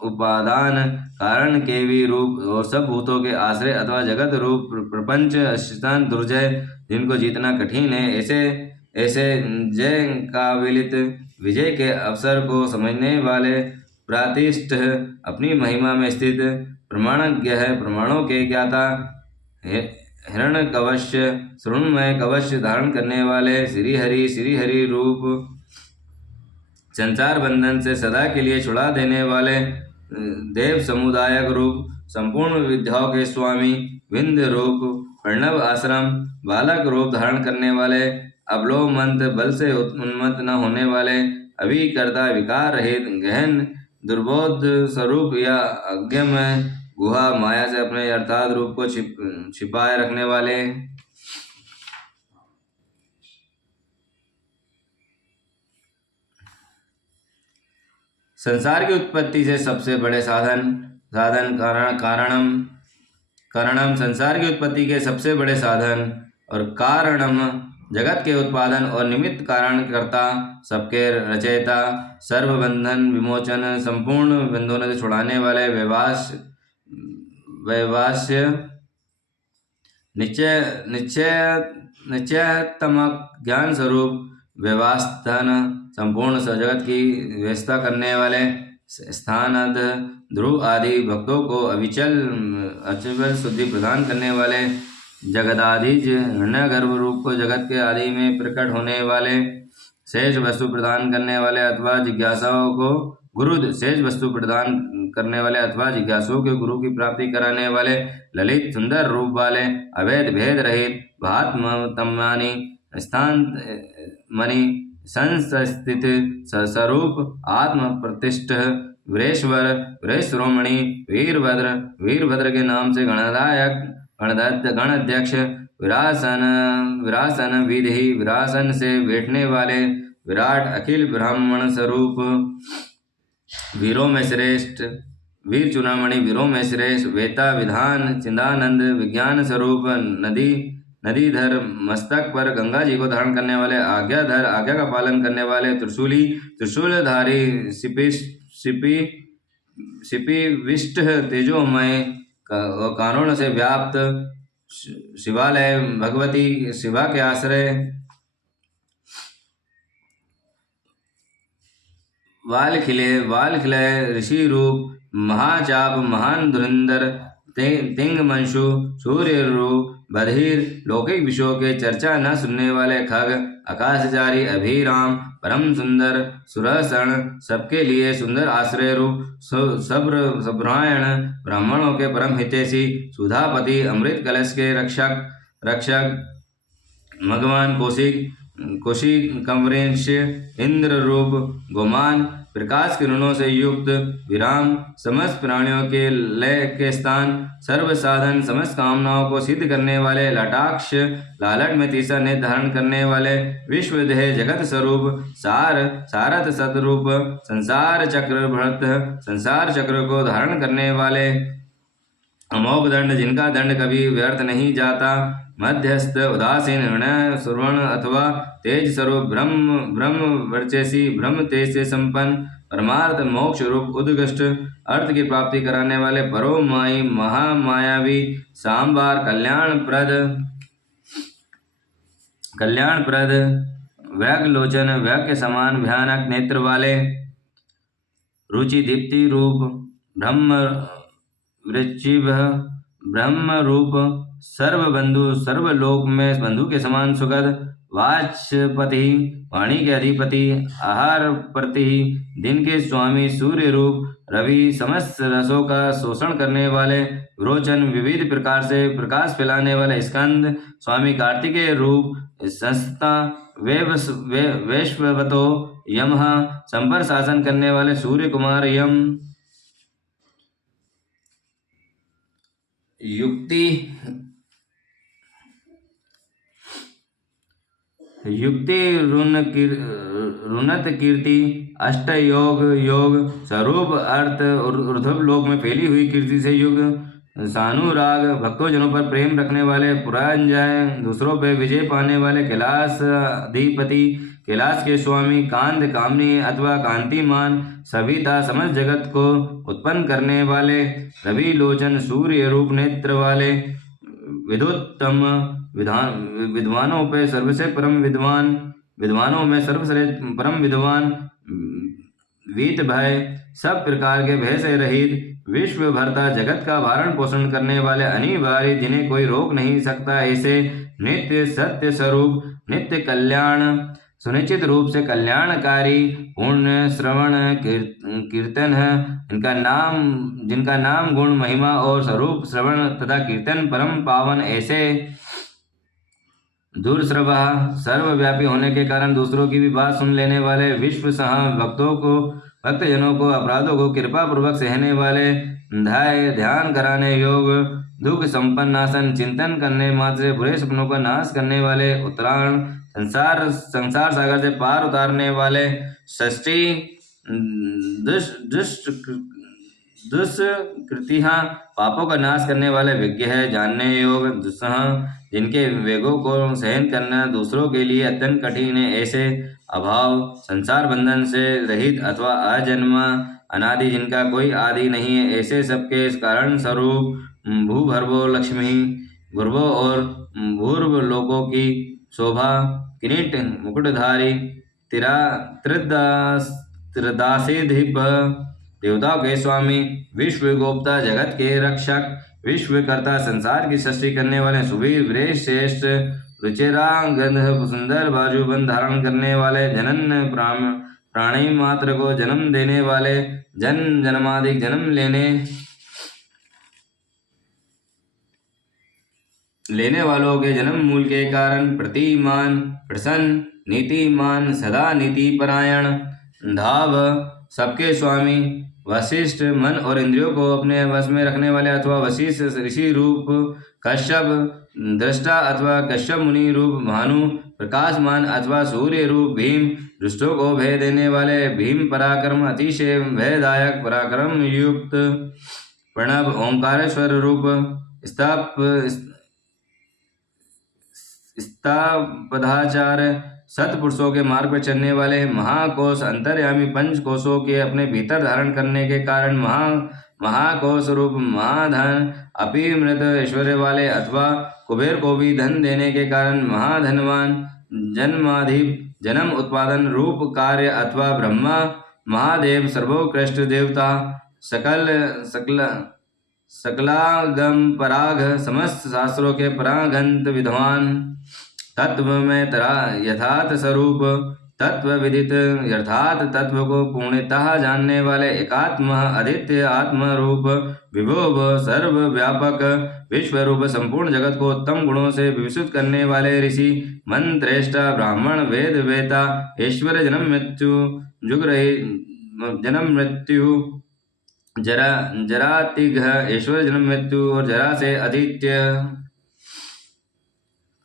उपादान कारण के भी रूप और सब भूतों के आश्रय अथवा जगत रूप प्रपंच स्थान दुर्जय जिनको जीतना कठिन है, ऐसे जय काबिलित विजय के अवसर को समझने वाले प्रातिष्ठ अपनी महिमा में स्थित प्रमाणज्ञ है, प्रमाणों के ज्ञाता हिरण कवच श्रृणमय कवच धारण करने वाले श्री हरि रूप संसार बंधन से सदा के लिए छुड़ा देने वाले देव समुदायक रूप संपूर्ण विद्याओं के स्वामी विंध्य रूप प्रणव आश्रम बालक रूप धारण करने वाले अवलोमंत बल से उन्मत्त न होने वाले अभिकर्ता विकार रहित गहन दुर्बोध स्वरूप या अज्ञमय गुहा माया से अपने अर्थात रूप को छिपाए रखने वाले संसार की उत्पत्ति से सबसे बड़े साधन कारणम संसार की उत्पत्ति के सबसे बड़े साधन और कारणम जगत के उत्पादन और निमित्त कारण कर्ता सबके रचयिता सर्वबंधन विमोचन संपूर्ण बंधनों से छुड़ाने वाले वैवास्य निश्चयतमक ज्ञान स्वरूप व्यवस्थान संपूर्ण जगत की व्यवस्था करने वाले स्थानद ध्रुव आदि भक्तों को अचल शुद्धि प्रदान करने वाले जगदाधिज हिरण्यगर्भ रूप को जगत के आदि में प्रकट होने वाले शेष वस्तु प्रदान करने वाले अथवा जिज्ञासाओं को गुरु शेष वस्तु प्रदान करने वाले अथवा जिज्ञासुओं के गुरु की प्राप्ति कराने वाले ललित सुंदर रूप वाले अवैध भेद रहित भात्मतमानी स्थान मणि संस्थित स्वरूप आत्म प्रतिष्ठ वीरेश्वर वीरेश्वरोमणि वीरभद्र के नाम से गणाध्यक्ष विरासन विधि विरासन से बैठने वाले विराट अखिल ब्राह्मण स्वरूप वीरों में श्रेष्ठ वीर चूड़ामणि वीरों में श्रेष्ठ वेता विधान चिंदानंद विज्ञान स्वरूप नदीधर मस्तक पर गंगा जी को धारण करने वाले आज्ञाधर आज्ञा का पालन करने वाले त्रिशूलधारी सिपी विष्ट तेजोमय कानून से व्याप्त शिवालय भगवती शिवा के आश्रय वाल खिले ऋषि रूप महाचाप महान धुरंधर तिंग मंशु सूर्य रूप बधिर लौकिक विषयों के चर्चा न सुनने वाले खग आकाशचारी अभिराम परम सुंदर सुरसण सबके लिए सुंदर आश्रय रूप सब्रायण ब्राह्मणों के परम हितैषी सुधापति अमृत कलश के रक्षक भगवान कौशिक कंवरेश इंद्र रूप गोमान प्रकाश किरणों से युक्त विराम समस्त प्राणियों के लय के स्थान सर्व साधन समस्त कामनाओं को सिद्ध करने वाले लटाक्ष लालट में तीसरा नेत्र धारण करने वाले विश्वदेह जगत स्वरूप सारथ सतरूप संसार चक्र को धारण करने वाले अमोघ दंड जिनका दंड कभी व्यर्थ नहीं जाता मध्यस्थ उदासीन निर्णय श्रवण अथवा तेज स्वरूप ब्रह्म वर्चसी ब्रह्म तेज से संपन्न परमार्थ मोक्ष रूप उद्कृष्ट अर्थ की प्राप्ति कराने वाले परोमाई महामायावी सांबार कल्याणप्रद व्यागलोचन व्याग के समान भयानक नेत्र वाले रुचि दीप्ति रूप ब्रह्म रूप सर्वबंधु सर्वलोक में बंधु के समान सुगध वाचपति, वाणी के अधिपति, आहार प्रति, दिन के स्वामी, सूर्य रूप, रवि, समस्त रसों का शोषण करने वाले, विरोचन, विविध प्रकार से प्रकाश फैलाने वाले, स्कंद, स्वामी, कार्तिकेय रूप, संस्था, वैश्ववतो, यमः, संपर शासन करने वाले, सूर्य कुमार, यम, युक्ति, रुनत कीर्ति, अष्ट योग, योग, स्वरूप अर्थ, ऊर्ध्व लोक में फैली हुई कीर्ति से युग, सानुराग, भक्तों जनों पर प्रेम रखने वाले, पुरांजय, दूसरों पर विजय पाने वाले, कैलाश अधिपति, कैलाश के स्वामी, कांत, कामनी अथवा कांतिमान, सविता, समस्त जगत को उत्पन्न करने वाले, रवि लोचन, सूर्य रूप नेत्र वाले, विदुत्तम, विद्वानों पे सर्वसे परम विद्वान, विद्वानों में सर्वश्रेष्ठ परम विद्वान, वीत भय, सब प्रकार के भय से रहित, विश्व भरता, जगत का भरण पोषण करने वाले, अनिवार्य, जिन्हें कोई रोक नहीं सकता, ऐसे नित्य सत्य स्वरूप, नित्य कल्याण, सुनिश्चित रूप से कल्याणकारी, पूर्ण श्रवण कीर्तन है, जिनका नाम गुण महिमा और स्वरूप श्रवण तथा कीर्तन परम पावन, ऐसे दूरश्रवा, सर्वव्यापी होने के कारण दूसरों की भी बात सुन लेने वाले, विश्व सह, भक्तजनों को अपराधों को कृपा पूर्वक सहने वाले, ध्यान कराने योग, दुख संपन्न नाशन, चिंतन करने मात्र से बुरे सपनों का नाश करने वाले, उत्तरायण, संसार सागर से पार उतारने वाले, षष्ठी, दुष्कृतियां, पापों का नाश करने वाले, विज्ञ है, जानने योग, दुस्सह, जिनके वेगों को सहन करना दूसरों के लिए अत्यंत कठिन है, ऐसे अभाव, संसार बंधन से रहित अथवा अजन्मा, अनादि, जिनका कोई आदि नहीं है, ऐसे सबके कारण स्वरूप, भूभर्वो लक्ष्मी, भूर्वो और भूर्व लोकों की शोभा, किरीट मुकुटधारी, त्रिदासीधिप, देवताओं के स्वामी, विश्व गोप्ता, जगत के रक्षक, विश्वकर्ता, संसार की सृष्टि करने वाले, सुवीर, वीरेश, श्रेष्ठ, रुचिरांगंध, सुंदर बाजूबंद धारण करने वाले, जनन प्राणी मात्र को जन्म देने वाले, जन्माधिक जन्म लेने वालों के जन्म मूल के कारण, प्रतिमान, प्रसन्न, नीतिमान, सदा नीति परायण, धाव, सबके स्वामी, वशिष्ठ, मन और इंद्रियों को अपने वश में रखने वाले अथवा वशिष्ठ ऋषि रूप, कश्यप, दृष्टा अथवा कश्यप मुनि रूप, भानु, प्रकाशमान अथवा सूर्य रूप, भीम, दुष्टों को भय देने वाले, भीम पराक्रम, अतिशय भयदायक, पराक्रम युक्त, प्रणव, ओंकारेश्वर रूप, स्थापदाचार्य, सतपुरुषों के मार्ग पर चलने वाले, महाकोश, अंतर्यामी, पंच कोशों के अपने भीतर धारण करने के कारण महाकोश रूप, महाधन, अपीमृत ऐश्वर्य वाले अथवा कुबेर को भी धन देने के कारण महाधनवान, जन्माधिप, जन्म उत्पादन रूप कार्य अथवा ब्रह्मा, महादेव, सर्वोत्कृष्ट देवता, सकलागम पराग, समस्त शास्त्रों के परागंत विद्वान, तत्व में यथार्थ स्वरूप, तत्व विदित, यथार्थ तत्व को पूर्णतः जानने वाले, एकात्म, आदित्य, आत्म रूप, विभोव, सर्वव्यापक, विश्व रूप, संपूर्ण जगत को उत्तम गुणों से विभूषित करने वाले, ऋषि, मंत्रेष्टा, ब्राह्मण, वेद वेता, ईश्वर, जन्म मृत्यु, जरातिघ, ईश्वर, जन्म मृत्यु और जरा से अदित्य,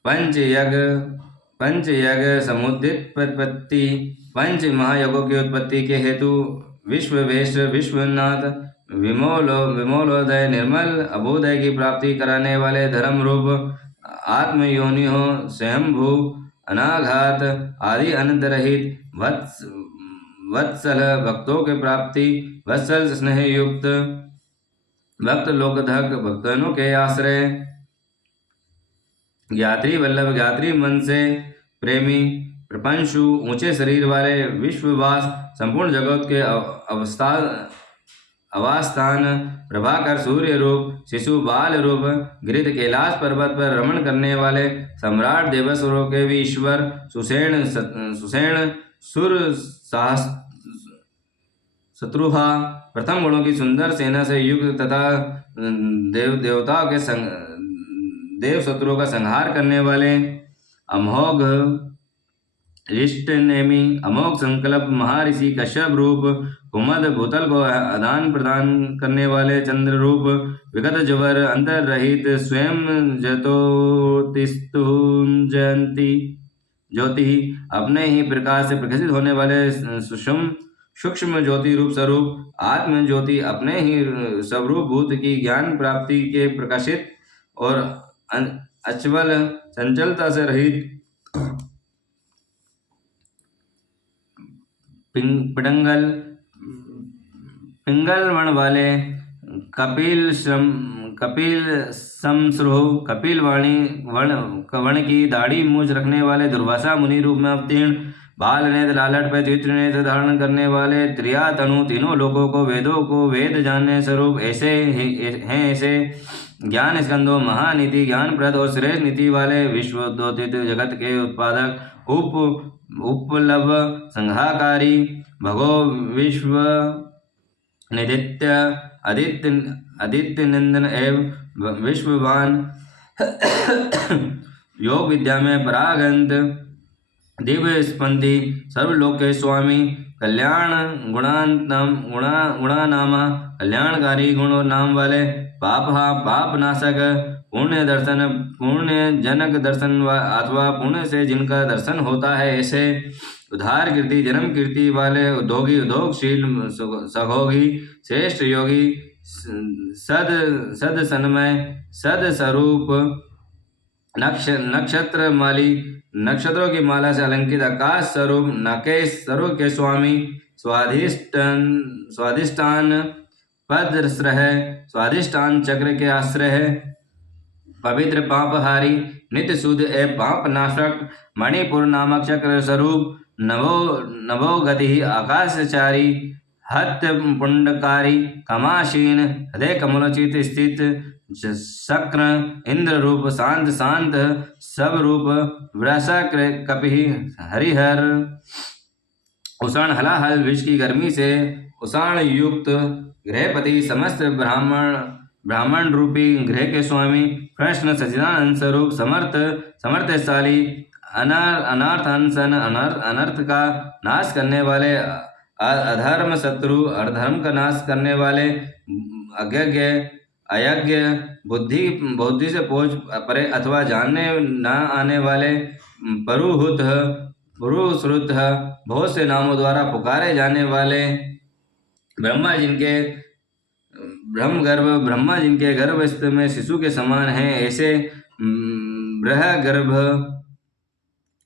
पंचयज्ञ समुदितपत्ति, पंच महायज्ञों की उत्पत्ति के हेतु, विश्ववेश, विश्वनाथ, विमलोदय, निर्मल अभोदय की प्राप्ति कराने वाले, धर्म रूप, आत्मयोनि हो, स्वयंभू, अनाघात, आदि अनंत रहित, वत्सल, भक्तों के प्राप्ति, वत्सल, स्नेह युक्त, भक्त लोकधक, भक्तों के आश्रय, ज्ञात्री वल्लभ, ज्ञात्री मन से प्रेमी, प्रपंशु, ऊंचे शरीर वाले, विश्ववास, संपूर्ण जगत के अवास्थान, प्रभाकर सूर्य रूप, शिशु बाल रूप, गिरिध कैलाश पर्वत पर रमण करने वाले, सम्राट देवसुरों के भी ईश्वर, सुषेण सुर साहस शत्रुहा, प्रथम गुणों की सुंदर सेना से युक्त तथा देवताओं के देव शत्रुओं का संहार करने वाले, अमोघ इष्टनेमी, अमोघ संकल्प महाऋषि कश्यप रूप, कुमद भूतल को आदान प्रदान करने वाले चंद्र रूप, विगत जवर अंतर रहित स्वयं ज्योतिस्तुंजयंती ज्योति, अपने ही प्रकाश से प्रकाशित होने वाले सूक्ष्म ज्योति रूप स्वरूप, आत्म ज्योति, अपने ही स्वरूप भूत की ज्ञान प्राप्ति के प्रकाशित और अचवल चंचलता से रहित, पिंगल वर्ण वाले, कपिल समश्रु, कपिल वाणी वर्ण की दाढ़ी मूछ रखने वाले, दुर्वासा मुनि रूप में अवतीर्ण, बाल नेत्र लालट पे चित्र नेत्र धारण करने वाले, त्रिया तनु, तीनों लोगों को वेदों को वेद जानने स्वरूप ऐसे हैं, ऐसे ज्ञान स्कंदों, महानीति ज्ञानप्रद और श्रेष्ठ नीति वाले, विश्वोत्थित जगत के उत्पादक, उपलभ संहाकारी, भगो विश्व निदित्य आदित्य नंदन एवं विश्ववान, योग विद्या में परागंत, दिव्य स्पंदी, सर्वलोक के स्वामी, कल्याण गुणानामा, कल्याणकारी गुण और नाम वाले, पाप नाशक, पुण्य जनक दर्शन अथवा पुण्य से जिनका दर्शन होता है ऐसे, उद्धार कीर्ति जन्म कीर्ति वाले, उद्योगी उद्योगशील, सहोगी श्रेष्ठ योगी, सद सन्मय, सद स्वरूप, नक्षत्र माली, नक्षत्रों की माला से अलंकित, आकाश स्वरूप, नकेश स्वरूप के स्वामी, स्वादिष्टान पद्रश्रह, स्वादिष्टान चक्र के आश्रय है, पवित्र पापहारी, नित्य शुद्ध एवं पाप नाशक, मणिपुर नामक चक्र स्वरूप, नवोगति, आकाशचारी, हत्य पुंडकारी, कमाशीन, हृदय कमलोचित स्थित, शक्र, इंद्र रूप, शांत सब रूप, वृषक कपि, हरिहर, उषण हलाहल, विष की गर्मी से उषाण युक्त, गृहपति, समस्त ब्राह्मण रूपी गृह के स्वामी, कृष्ण सच्चिदानंद स्वरूप, समर्थशाली, अनर्थानसन, अनर्थ का नाश करने वाले, अधर्म शत्रु, अधर्म का नाश करने वाले, अयज्ञ, बुद्धि से पहुंच परे अथवा जानने न आने वाले, परुहुत, पुरुश्रुत, बहुत से नामों द्वारा पुकारे जाने वाले, ब्रह्मा जिनके गर्भ में शिशु के समान हैं ऐसे, बृहगर्भ,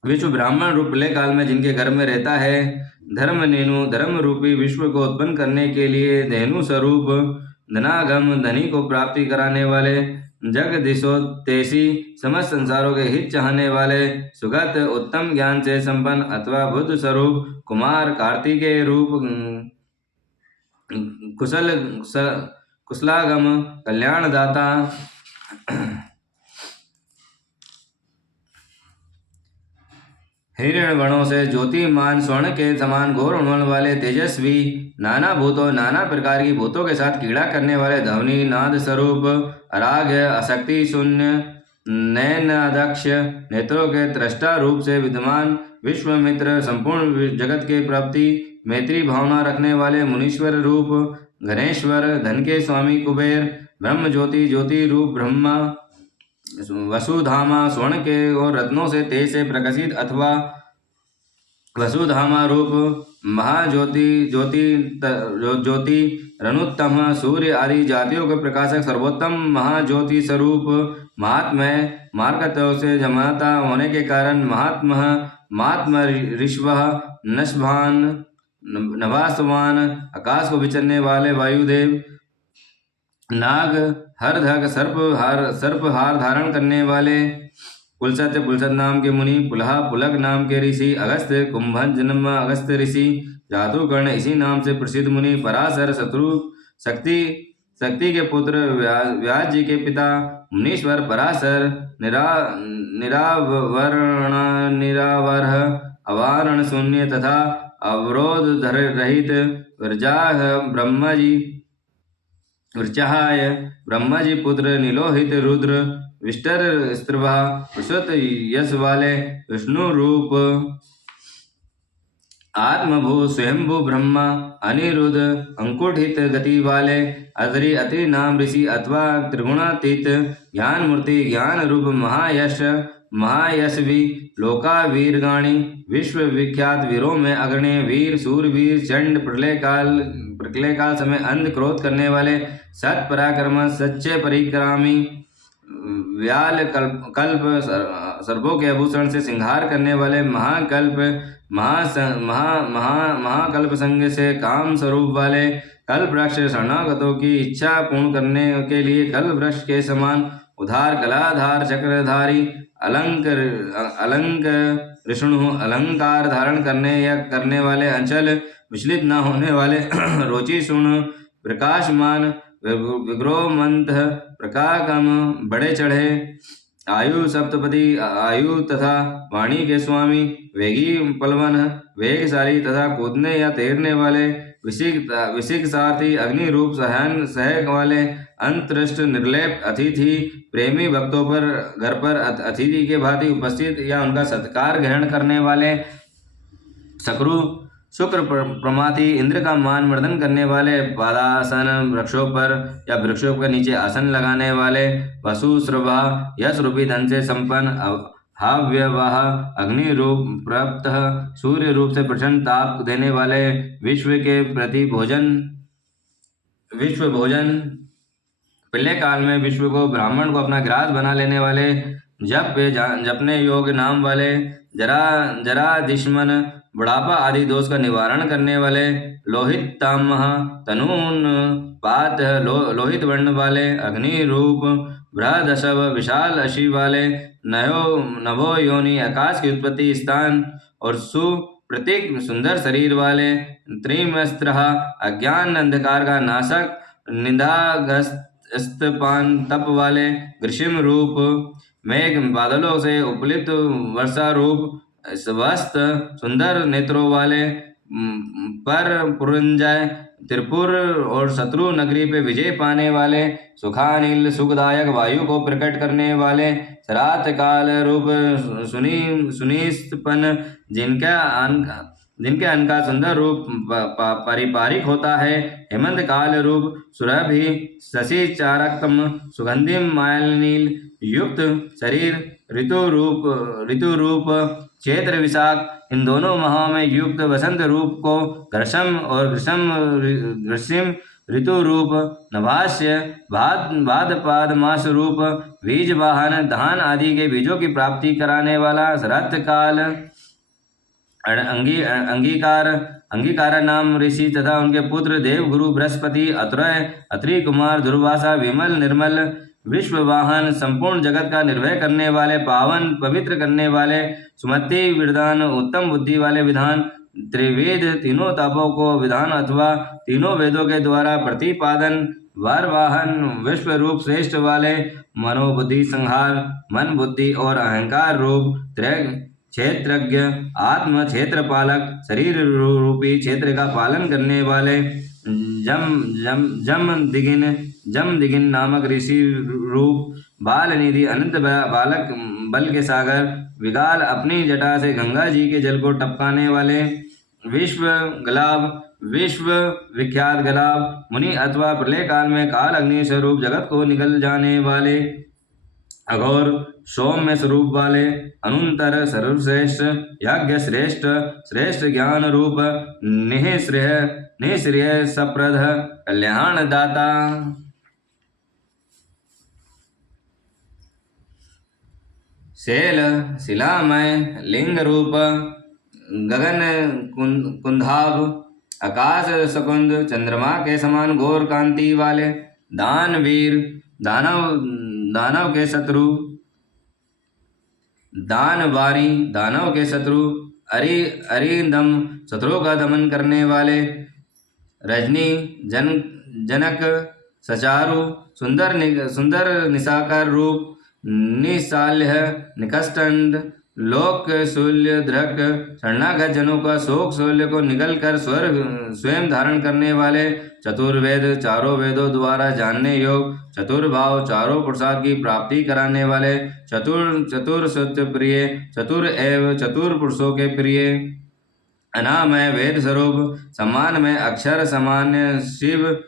विश्व ब्राह्मण रूप प्रलय काल में जिनके गर्भ में रहता है, धर्मनेनु, धर्म रूपी विश्व को उत्पन्न करने के लिए धेनु स्वरूप, धनागम, धनी को प्राप्ति कराने वाले, जगदीशोत्तेशी, समस्त संसारों के हित चाहने वाले, सुगत, उत्तम ज्ञान से संपन्न अथवा बुद्ध स्वरूप, कुमार, कार्तिकेय रूप, कुशलागम, कल्याणदाता, हिरण वर्णों से ज्योतिमान, स्वर्ण के समान घोर उन्मल वाले, तेजस्वी, नाना भूतों नाना प्रकार की भूतों के साथ क्रीड़ा करने वाले, ध्वनि नाद स्वरूप, अराग्य, आसक्ति शून्य, नयनाध्यक्ष, नेत्रों के दृष्टा रूप से विद्यमान, विश्वमित्र, संपूर्ण जगत के प्राप्ति, मैत्री भावना रखने वाले, मुनीश्वर रूप, गणेश्वर, धन के स्वामी कुबेर, ब्रह्म ज्योति रूप ब्रह्मा, वसुधामा, स्वर्ण के और रत्नों से तेज से प्रकाशित अथवा वसुधामा रूप, ज्योति रनुत्तम, सूर्य आदि जातियों के प्रकाशक, सर्वोत्तम महाज्योति स्वरूप, महात्मय, मार्गत्यों से जमाता होने के कारण महात्मा ऋषभ, नशभान, नभासवान, आकाश को विचरने वाले वायुदेव, नाग, हरधक, सर्पहार धारण करने वाले, पुलसत नाम के मुनि, पुलहा पुलक नाम के ऋषि, अगस्त्य, कुंभन जन्म अगस्त्य ऋषि, जातुकर्ण इसी नाम से प्रसिद्ध मुनि, पराशर, शक्ति शक्ति के पुत्र व्यास जी के पिता मुनीश्वर पराशर निरावरण अवारण शून्य तथा अवरोध रहित वृचाहाय ब्रह्मा जी पुत्र नीलोहित रुद्र विष्टर स्त्रभा विश्वत यश वाले विष्णु रूप आत्मभू स्वयंभू ब्रह्मा अनिरुद्ध अंकुठित गति वाले अत्रि नाम ऋषि अथवा त्रिगुणातीत ज्ञान मूर्ति ज्ञान रूप महायशवी लोकावीरगाणी विश्व विख्यात वीरों में अग्रणी वीर सूरवीर चंड प्रलय काल समय अंध क्रोध करने वाले सत पराक्रम सच्चे परिक्रामी व्याल कल्प सर्पों के आभूषण से श्रृंगार करने वाले महाकल्प संग से काम स्वरूप वाले कल्प वृक्ष शरणागतों की इच्छा पूर्ण करने के लिए कल्प वृक्ष के समान उधार गलाधार चक्रधारी अलंक विष्णु अलंकार धारण करने वाले अंचल विचलित न होने वाले रोचि सुन प्रकाशमान विग्रोमंत प्रकाकम बड़े चढ़े आयु सप्तपति आयु तथा वाणी के स्वामी वेगी पलवन वेगशाली तथा कूदने या तैरने वाले विशिक सारथी अग्नि रूप सहक वाले अंतरष्ट निर्लेप अतिथि प्रेमी भक्तों पर घर पर अतिथि के भांति उपस्थित या उनका सत्कार ग्रहण करने वाले शुक्र प्रमाति इंद्र का मान मर्दन करने वाले पादासन वृक्षों पर या वृक्षों के नीचे आसन लगाने वाले वसु श्रभा यश रूपी धन से संपन्न हाव्यवाह अग्नि रूप प्राप्त सूर्य रूप से प्रचंड ताप देने वाले विश्व भोजन प्रलय काल में विश्व को ब्राह्मण को अपना ग्रास बना लेने वाले जपने योग्य नाम वाले जरा दुश्मन बुढ़ापा आदि दोष का निवारण करने वाले लोहित तामह तनून पात लोहित वर्ण वाले अग्नि रूप बृहदशव विशाल अशी वाले नभो योनि आकाश की उत्पत्ति स्थान और सुप्रतीक सुंदर शरीर वाले त्रिमस्त्र अज्ञान अंधकार का नाशक निंदागस्तपान तप वाले ग्रीष्म रूप मेघ बादलों से उपलित वर्षा रूप स्वस्थ सुंदर नेत्रों वाले पर पुरंजय त्रिपुर और शत्रु नगरी पे विजय पाने वाले सुखानिल सुखदायक वायु को प्रकट करने वाले रात काल रूप सुनिस्तपन जिनके अन्न का सुंदर रूप पारिपारिक होता है हेमंत काल रूप सुरभि शशि चारकतम सुगंधिम मालिनील युक्त शरीर ऋतु रूप चैत्र विशाख इन दोनों माहों में युक्त वसंत रूप को ग्रीष्म ऋतु रूप नभास्य भाद्रपद मास रूप बीज वाहन धान आदि के बीजों की प्राप्ति कराने वाला शरत काल अंगीकार नाम ऋषि तथा उनके पुत्र देवगुरु बृहस्पति अत्रि कुमार दुर्वासा विमल निर्मल विश्व वाहन संपूर्ण जगत का निर्भय करने वाले पावन पवित्र करने वाले सुमति विधान उत्तम बुद्धि वाले विधान त्रिवेद तीनों तापों को विधान अथवा तीनों वेदों के द्वारा प्रतिपादन वर वाहन विश्व रूप श्रेष्ठ वाले मनोबुद्धि संहार मन बुद्धि और अहंकार रूप क्षेत्रज्ञ आत्म क्षेत्र पालक शरीर रूपी क्षेत्र का पालन करने वाले जम दिगिन नामक ऋषि रूप बाल निधि अनंत बालक बल के सागर विगाल अपनी जटा से गंगा जी के जल को टपकाने वाले विश्व विख्यात गलाब मुनि अथवा प्रलय काल में काल अग्नि स्वरूप जगत को निकल जाने वाले अघोर सौम्य स्वरूप वाले अनुत्तर सर्वश्रेष्ठ यज्ञ श्रेष्ठ ज्ञान रूप निःश्रेय सप्रद कल्याण दाता शैल शिलामय लिंग रूप गगन कुंधाभ आकाश सकुंद चंद्रमा के समान घोर कांति वाले दानवीर दानव के शत्रु दानव के शत्रु अरिंदम शत्रुओं का दमन करने वाले रजनी जनक सचारु सुंदर निशाकर रूप निशाल्य निकष्टंद लोक शूल्य धृक शरणागत जनों का शोक शूल्य को निगल कर स्वयं धारण करने वाले चतुर्वेद चारों वेदों द्वारा जानने योग चतुर्भाव चारों पुरुषार्थ की प्राप्ति कराने वाले चतुर सत्य प्रिय चतुर एव चतुर पुरुषों के प्रिय अनामय वेद स्वरूप सम्मान में अक्षर सामान्य शिव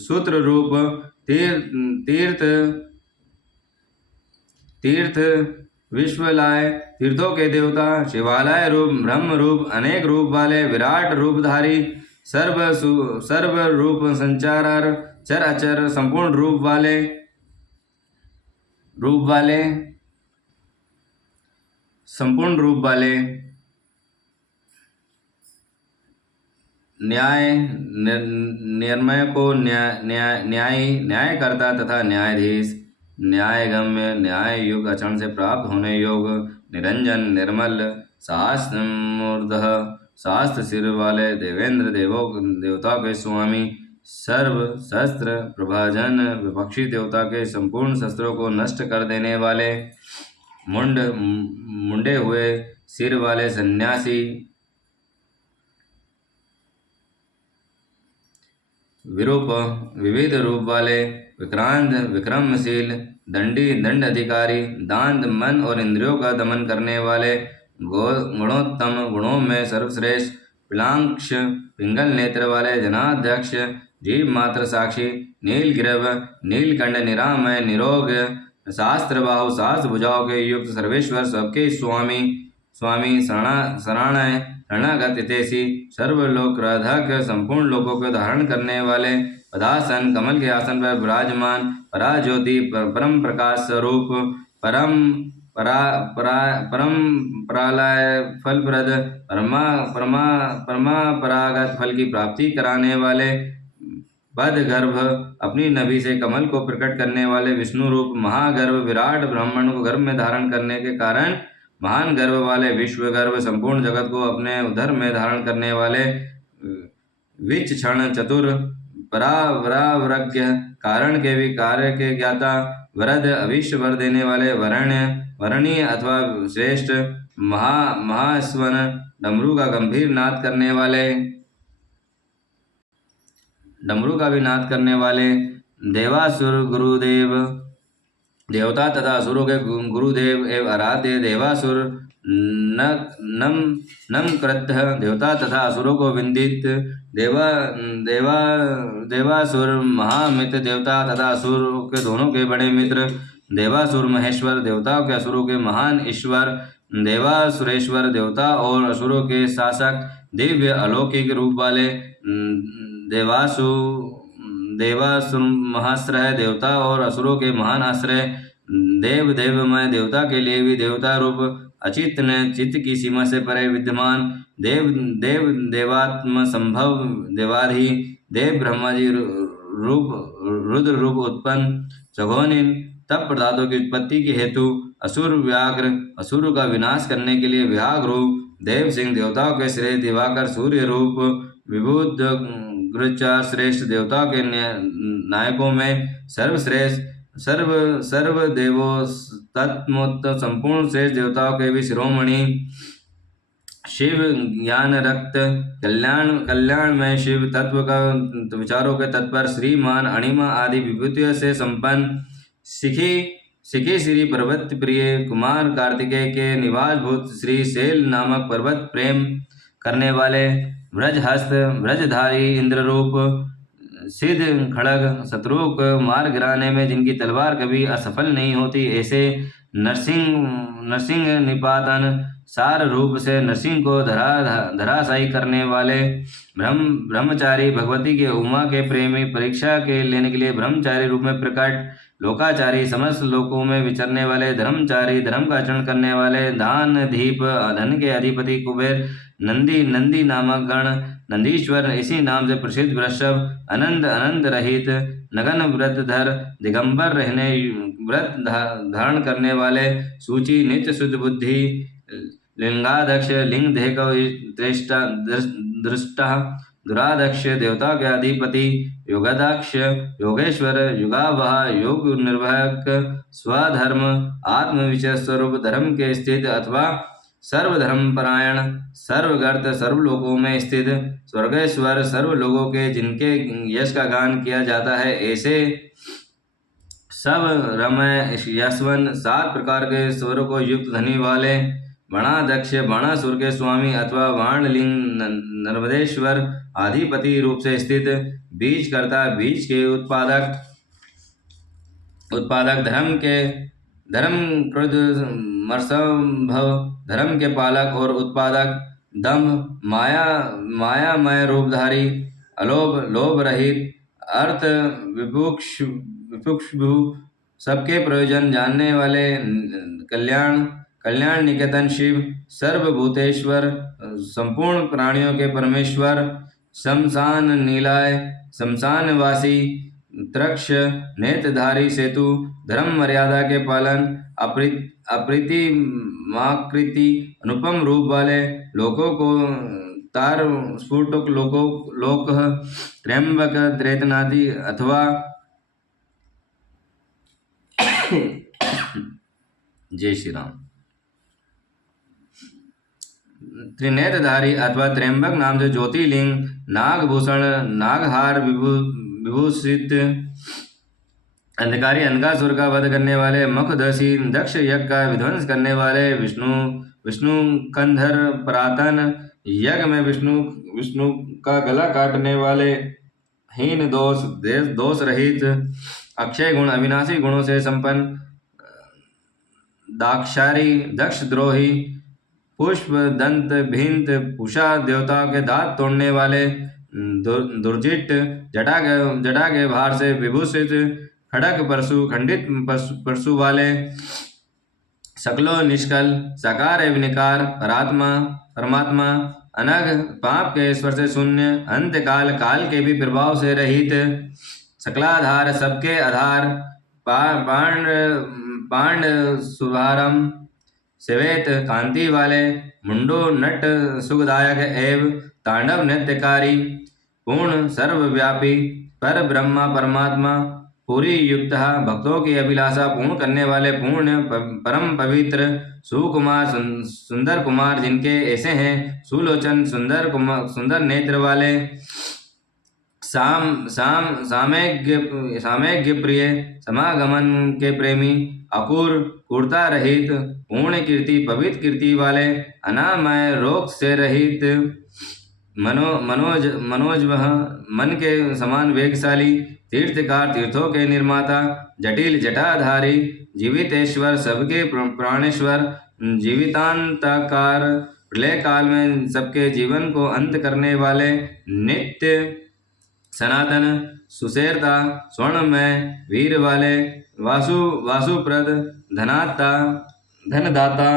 सूत्र रूप तीर्थ तीर्थ विश्वलाय तीर्थों के देवता शिवालय रूप ब्रह्म रूप अनेक रूप वाले विराट रूपधारी सर्व रूप संचार चर अचर संपूर्ण रूप वाले निर्णय को न्याय करता तथा न्यायाधीश न्यायगम्य न्याय युग अचरण से प्राप्त होने योग निरंजन निर्मल शास्त्र सिर वाले देवेंद्र देवता के स्वामी सर्व शस्त्र प्रभाजन विपक्षी देवता के संपूर्ण शस्त्रों को नष्ट कर देने वाले मुंडे हुए सिर वाले सन्यासी विविध रूप वाले विक्रांत विक्रमशील दंड अधिकारी दांत मन और इंद्रियों का दमन करने वाले गुणोत्तम गुणों में सर्वश्रेष्ठ पिलांक्ष पिंगल नेत्र वाले जनाध्यक्ष जीव मात्र साक्षी नीलगिरव नीलकंठ निरामय निरोग शास्त्र बाहु शास्त्र भुजाओं के युक्त सर्वेश्वर सबके स्वामी शरणागत हितैषी सर्वलोक राधक संपूर्ण लोकों को धारण करने वाले पदासन कमल के आसन पर विराजमान पराज्योति परम प्रकाश स्वरूप परम प्रलय फलप्रद परागत फल की प्राप्ति कराने वाले बद गर्भ अपनी नभि से कमल को प्रकट करने वाले विष्णु रूप महागर्भ विराट ब्राह्मण को गर्भ में धारण करने के कारण महान गर्भ वाले विश्व गर्भ संपूर्ण जगत को अपने उदर में धारण करने वाले विचक्षण चतुर परावरज्ञ कारण के भी कार्य के ज्ञाता वरद अविश्व वर देने वाले वरणीय अथवा श्रेष्ठ महास्वन डमरू का गंभीर नाद करने वाले डमरू का भी नाद करने वाले देवासुर गुरुदेव देवता तथा असुरों के गुरुदेव एवं आराध्य देवासुर नम कृत्य देवता तथा असुरों को विंदित देवासुर महामित्र देवता तथा असुरों के दोनों के बड़े मित्र देवासुर महेश्वर देवताओं के असुरों के महान ईश्वर देवासुरेश्वर देवता और असुरों के शासक दिव्य अलौकिक रूप वाले देवासुर महाश्रय देवता और असुरों के महान आश्रय देवमय देवता के लिए भी देवता रूप अचित चित्त की सीमा से परे विद्यमान देवात्म संभव देवाधि देव ब्रह्मा जी रूप रुद्र रूप उत्पन्न सघोनिन तप पदार्थों की उत्पत्ति के हेतु असुर व्याघ्र असुर का विनाश करने के लिए व्याघ्र रूप देव सिंह देवताओं के श्रेय दिवाकर सूर्य रूप विबुद्ध गुरुचार श्रेष्ठ देवताओं के नायकों में सर्वश्रेष्ठ सर्व देवो तत्मोत्त संपूर्ण श्रेष्ठ देवताओं के भी शिरोमणि शिव ज्ञान रक्त कल्याण में शिव तत्व का विचारों के तत्पर श्रीमान अणिमा आदि विभूतियों से संपन्न सिखी श्री पर्वत प्रिय कुमार कार्तिकेय के निवास भूत श्री शैल नामक पर्वत प्रेम करने वाले ब्रजहस्त ब्रजधारी इंद्र रूप सिद्ध खड़ग शत्रुओं को मार गिराने में जिनकी तलवार कभी असफल नहीं होती ऐसे नरसिंह निपातन सार रूप से नरसिंह को धराशायी करने वाले ब्रह्मचारी भगवती के उमा के प्रेमी परीक्षा के लेने के लिए ब्रह्मचारी रूप में प्रकट लोकाचारी समस्त लोकों में विचरने वाले धर्मचारी धर्म का आचरण करने वाले दान दीप धन के अधिपति कुबेर नंदी नामक गण नंदीश्वर इसी नाम से प्रसिद्ध वृषभ अनंत रहित नगन व्रतधर दिगंबर रहने व्रत धारण करने वाले सूची नित्य शुद्ध बुद्धि लिंगाध्यक्ष लिंग देह को दृष्टा दुराध्यक्ष, देवता के अधिपति, योगाध्यक्ष, योगेश्वर, युगावह, योग निर्वाहक, स्वधर्म, आत्मविषय स्वरूप धर्म के स्थित अथवा सर्वधर्म परायण, सर्वगर्त, सर्वलोकों में स्थित, स्वर्गेश्वर, सर्व लोगों के जिनके यश का गान किया जाता है, ऐसे सब रमय यशवन 7 प्रकार के स्वरों को युक्त धनी वाले, बाणाध्यक्ष, बाणासुर के स्वामी अथवा बाणलिंग, नर्मदेश्वर, आधिपति रूप से स्थित, बीजकर्ता, बीज के उत्पादक, धर्म क्रोध मर्संभव, धर्म के पालक और उत्पादक, दम्भ, मायामय रूपधारी, अलोभ, लोभ रहित, अर्थ विपुक्षु, सबके प्रयोजन जानने वाले, कल्याण निकेतन शिव, सर्वभूतेश्वर, संपूर्ण प्राणियों के परमेश्वर, शमशान नीलाय, शमशानवासी, त्रक्ष, नेत्रधारी सेतु, धर्म मर्यादा के पालन, अप्रीतिमाकृति, अनुपम रूप वाले, लोकों को तार स्फुटक लोक, त्र्यंबक, त्रेतनादि अथवा जय श्री राम, त्रिनेत्रधारी अथवा त्र्यंबक नाम से ज्योतिर्लिंग, नागभूषण, नागहार विभूषित, अंधकारी, अंधकासुर का वध करने वाले, मुखदर्शी, दक्ष यज्ञ का विध्वंस करने वाले, विष्णु कंधर परातन, यज्ञ में विष्णु का गला काटने वाले, हीन दोष रहित, अक्षय गुण, अविनाशी गुणों से संपन्न, दाक्षारी, दक्ष द्रोही, पुष्प दंत भिंत, पूषा, देवता के दांत तोड़ने वाले, दुर्जिट, जटा के भार से विभूषित, खड़क परशु, खंडित परशु वाले, सकलो निष्कल, साकार एवं निकार, परमात्मा, अनग, पाप के ईश्वर से शून्य, अंत्यकाल, काल के भी प्रभाव से रहित, सकलाधार, सबके आधार, पांड शुभारंभ, श्वेत कांति वाले, मुंडो नट सुखदायक एवं तांडव नृत्यकारी, पूर्ण सर्वव्यापी, पर ब्रह्मा परमात्मा, पूरी युक्त, भक्तों की अभिलाषा पूर्ण करने वाले, पूर्ण परम पवित्र, सुकुमार, सुंदर कुमार, जिनके ऐसे हैं, सुलोचन, सुंदर नेत्र वाले, सामयज्ञ प्रिय, समागमन के प्रेमी, अकुर, कुर्ता रहित, पूर्ण कीर्ति, पवित्र कीर्ति वाले, अनामय, रोग से रहित, मनोजवह, मन के समान वेगशाली, तीर्थकार, तीर्थों के निर्माता, जटिल, जटाधारी, जीवितेश्वर, सबके प्राणेश्वर, जीवितांतकार, प्रलय काल में सबके जीवन को अंत करने वाले, नित्य सनातन, सुशेरता, स्वर्णमय, वीर वाले, वासुप्रद, धनदाता,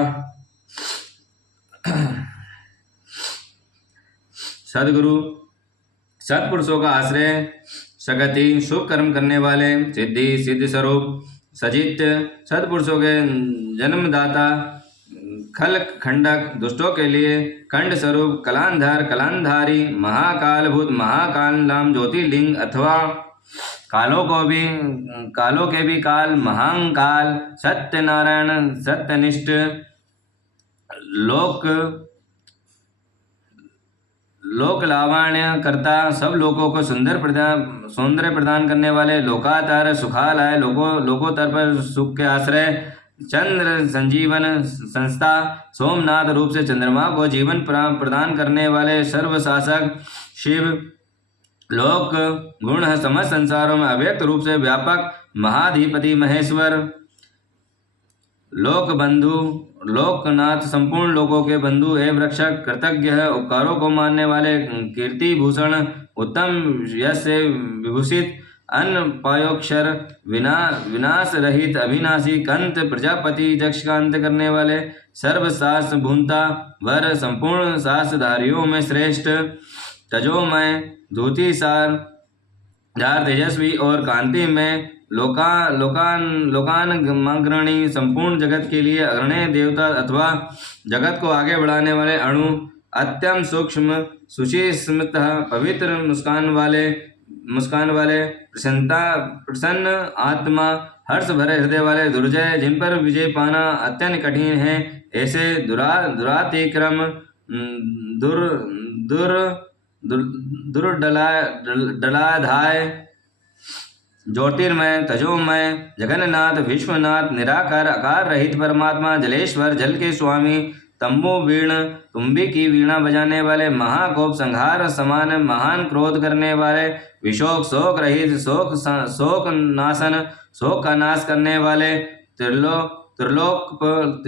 सदगुरु, सत्पुरुषों का आश्रय, सगति, शुभ कर्म करने वाले, सिद्धि स्वरूप, सजित, सत्पुरुषों के जन्मदाता, खल खंडक, दुष्टों के लिए खंड स्वरूप, कलांधारी, महाकालभूत, महाकाल नाम ज्योतिर्लिंग अथवा कालों के भी काल, महाकाल, सत्यनारायण, सत्यनिष्ठ, लोक लावण्य करता, सब लोगों को सौंदर्य प्रदान करने वाले, लोकातर, सुखालय, लोकोत्तर पर सुख के आश्रय, चंद्र संजीवन संस्था, सोमनाथ रूप से चंद्रमा को जीवन प्रदान करने वाले, सर्वशासक शिव, लोक गुण समस्त संसारों में अव्यक्त रूप से व्यापक, महाधिपति महेश्वर, लोक बंधु, लोकनाथ, संपूर्ण लोकों के बंधु एवं रक्षक, कृतज्ञ है, उपकारों को मानने वाले, कीर्ति भूषण, उत्तम यश से विभूषित, अन्न पायोक्षर, विनाश रहित, अविनाशी, कंत, प्रजापति, यक्ष का अंत करने वाले, सर्वशास्त्र भूनता, वर, संपूर्ण शास्त्रधारियों में श्रेष्ठ, तजोमय, धूति सार, तेजस्वी और कांति में, लोकानग्रणी, संपूर्ण जगत के लिए अग्रणी देवता अथवा जगत को आगे बढ़ाने वाले, अणु, अत्यंत सूक्ष्म सुचिस्मितः पवित्र मुस्कान वाले प्रसन्न आत्मा, हर्ष भरे हृदय वाले, दुर्जय, जिन पर विजय पाना अत्यंत कठिन है, ऐसे दुरातिक्रम दुर दुर दुर्डलाधाय, ज्योतिर्मय, तजोमय, जगन्नाथ, विश्वनाथ, निराकार आकार रहित परमात्मा, जलेश्वर, जल के स्वामी, तुम्बी की वीणा बजाने वाले, महाकोप संहार समान, महान क्रोध करने वाले, विशोक शोक रहित, शोक का नाश करने वाले,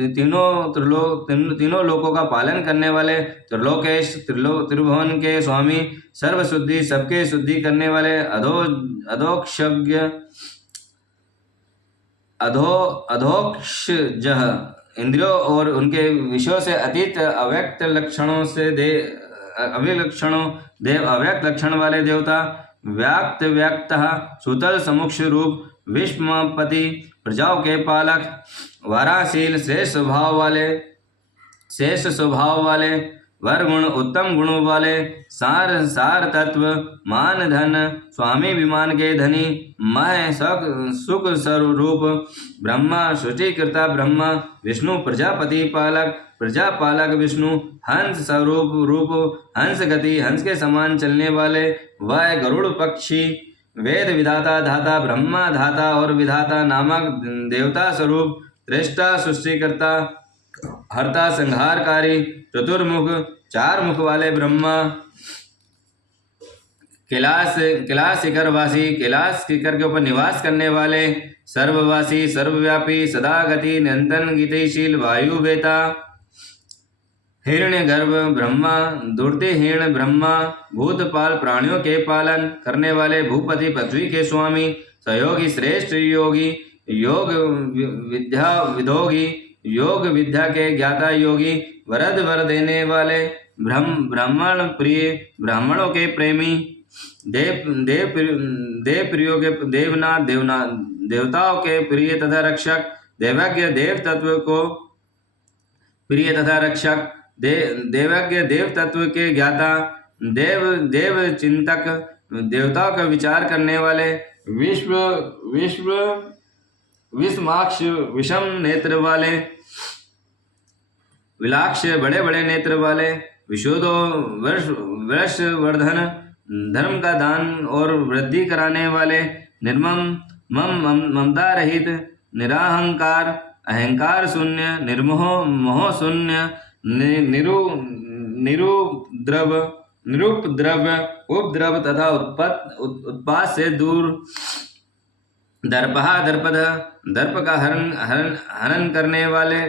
तीनों लोकों का पालन करने वाले, त्रिलोकेश, त्रिभुवन के स्वामी, सर्व शुद्धि सबके शुद्धि करने वाले, अधोक्षज, इंद्रियों और उनके विषयों से अतीत अव्यक्त लक्षणों देव, अव्यक्त लक्षण वाले देवता, व्यक्त सुतल समुक्ष रूप, विश्वपति, प्रजाओं के पालक, वाराशील, श्रेष्ठ स्वभाव वाले, वर गुण, उत्तम गुणों वाले, सार तत्व, मान धन, स्वामी विमान के धनी, मह सुख स्वरूप, ब्रह्मा, सृष्टिकर्ता ब्रह्मा, विष्णु, प्रजापति पालक विष्णु, हंस स्वरूप रूप, हंस गति, हंस के समान चलने वाले, वह गरुड़ पक्षी, वेद विधाता धाता, ब्रह्मा धाता और विधाता नामक देवता स्वरूप, त्रेष्टा, सृष्टिकर्ता, हर्ता, संहारकारी, चतुर्मुख, चार मुख वाले ब्रह्मा, कैलाश शिखरवासी, कैलाश शिखर के ऊपर निवास करने वाले, सर्ववासी, सर्वव्यापी, सदा गति, निरंतर गतिशील, वायु वेता, हिरण्य गर्भ ब्रह्मा, दुर्तिहीन ब्रह्मा, भूतपाल, प्राणियों के पालन करने वाले, भूपति, पृथ्वी के स्वामी, सहयोगी, श्रेष्ठ योगी, योग विद्या के ज्ञाता योगी, वर देने वाले, ब्राह्मण प्रिय, ब्राह्मणों के प्रेमी, देवनाथ, देवताओं के प्रिय तथा रक्षक, देवज्ञ, देव तत्व को प्रिय तथा रक्षक, देवज्ञ, देव तत्व के ज्ञाता, देव चिंतक, देवताओं का विचार करने वाले, विषमाक्ष, विषम नेत्र वाले, विलाक्ष, बड़े बड़े नेत्र वाले, विशुद्धो, वर्षवर्धन, धर्म का दान और वृद्धि कराने वाले, निर्मम, ममता रहित, निराहंकार, अहंकार शून्य, निर्मोह, मोह शून्य, निरुपद्रव, उपद्रव तथा उत्पात से दूर, दर्पद, दर्प का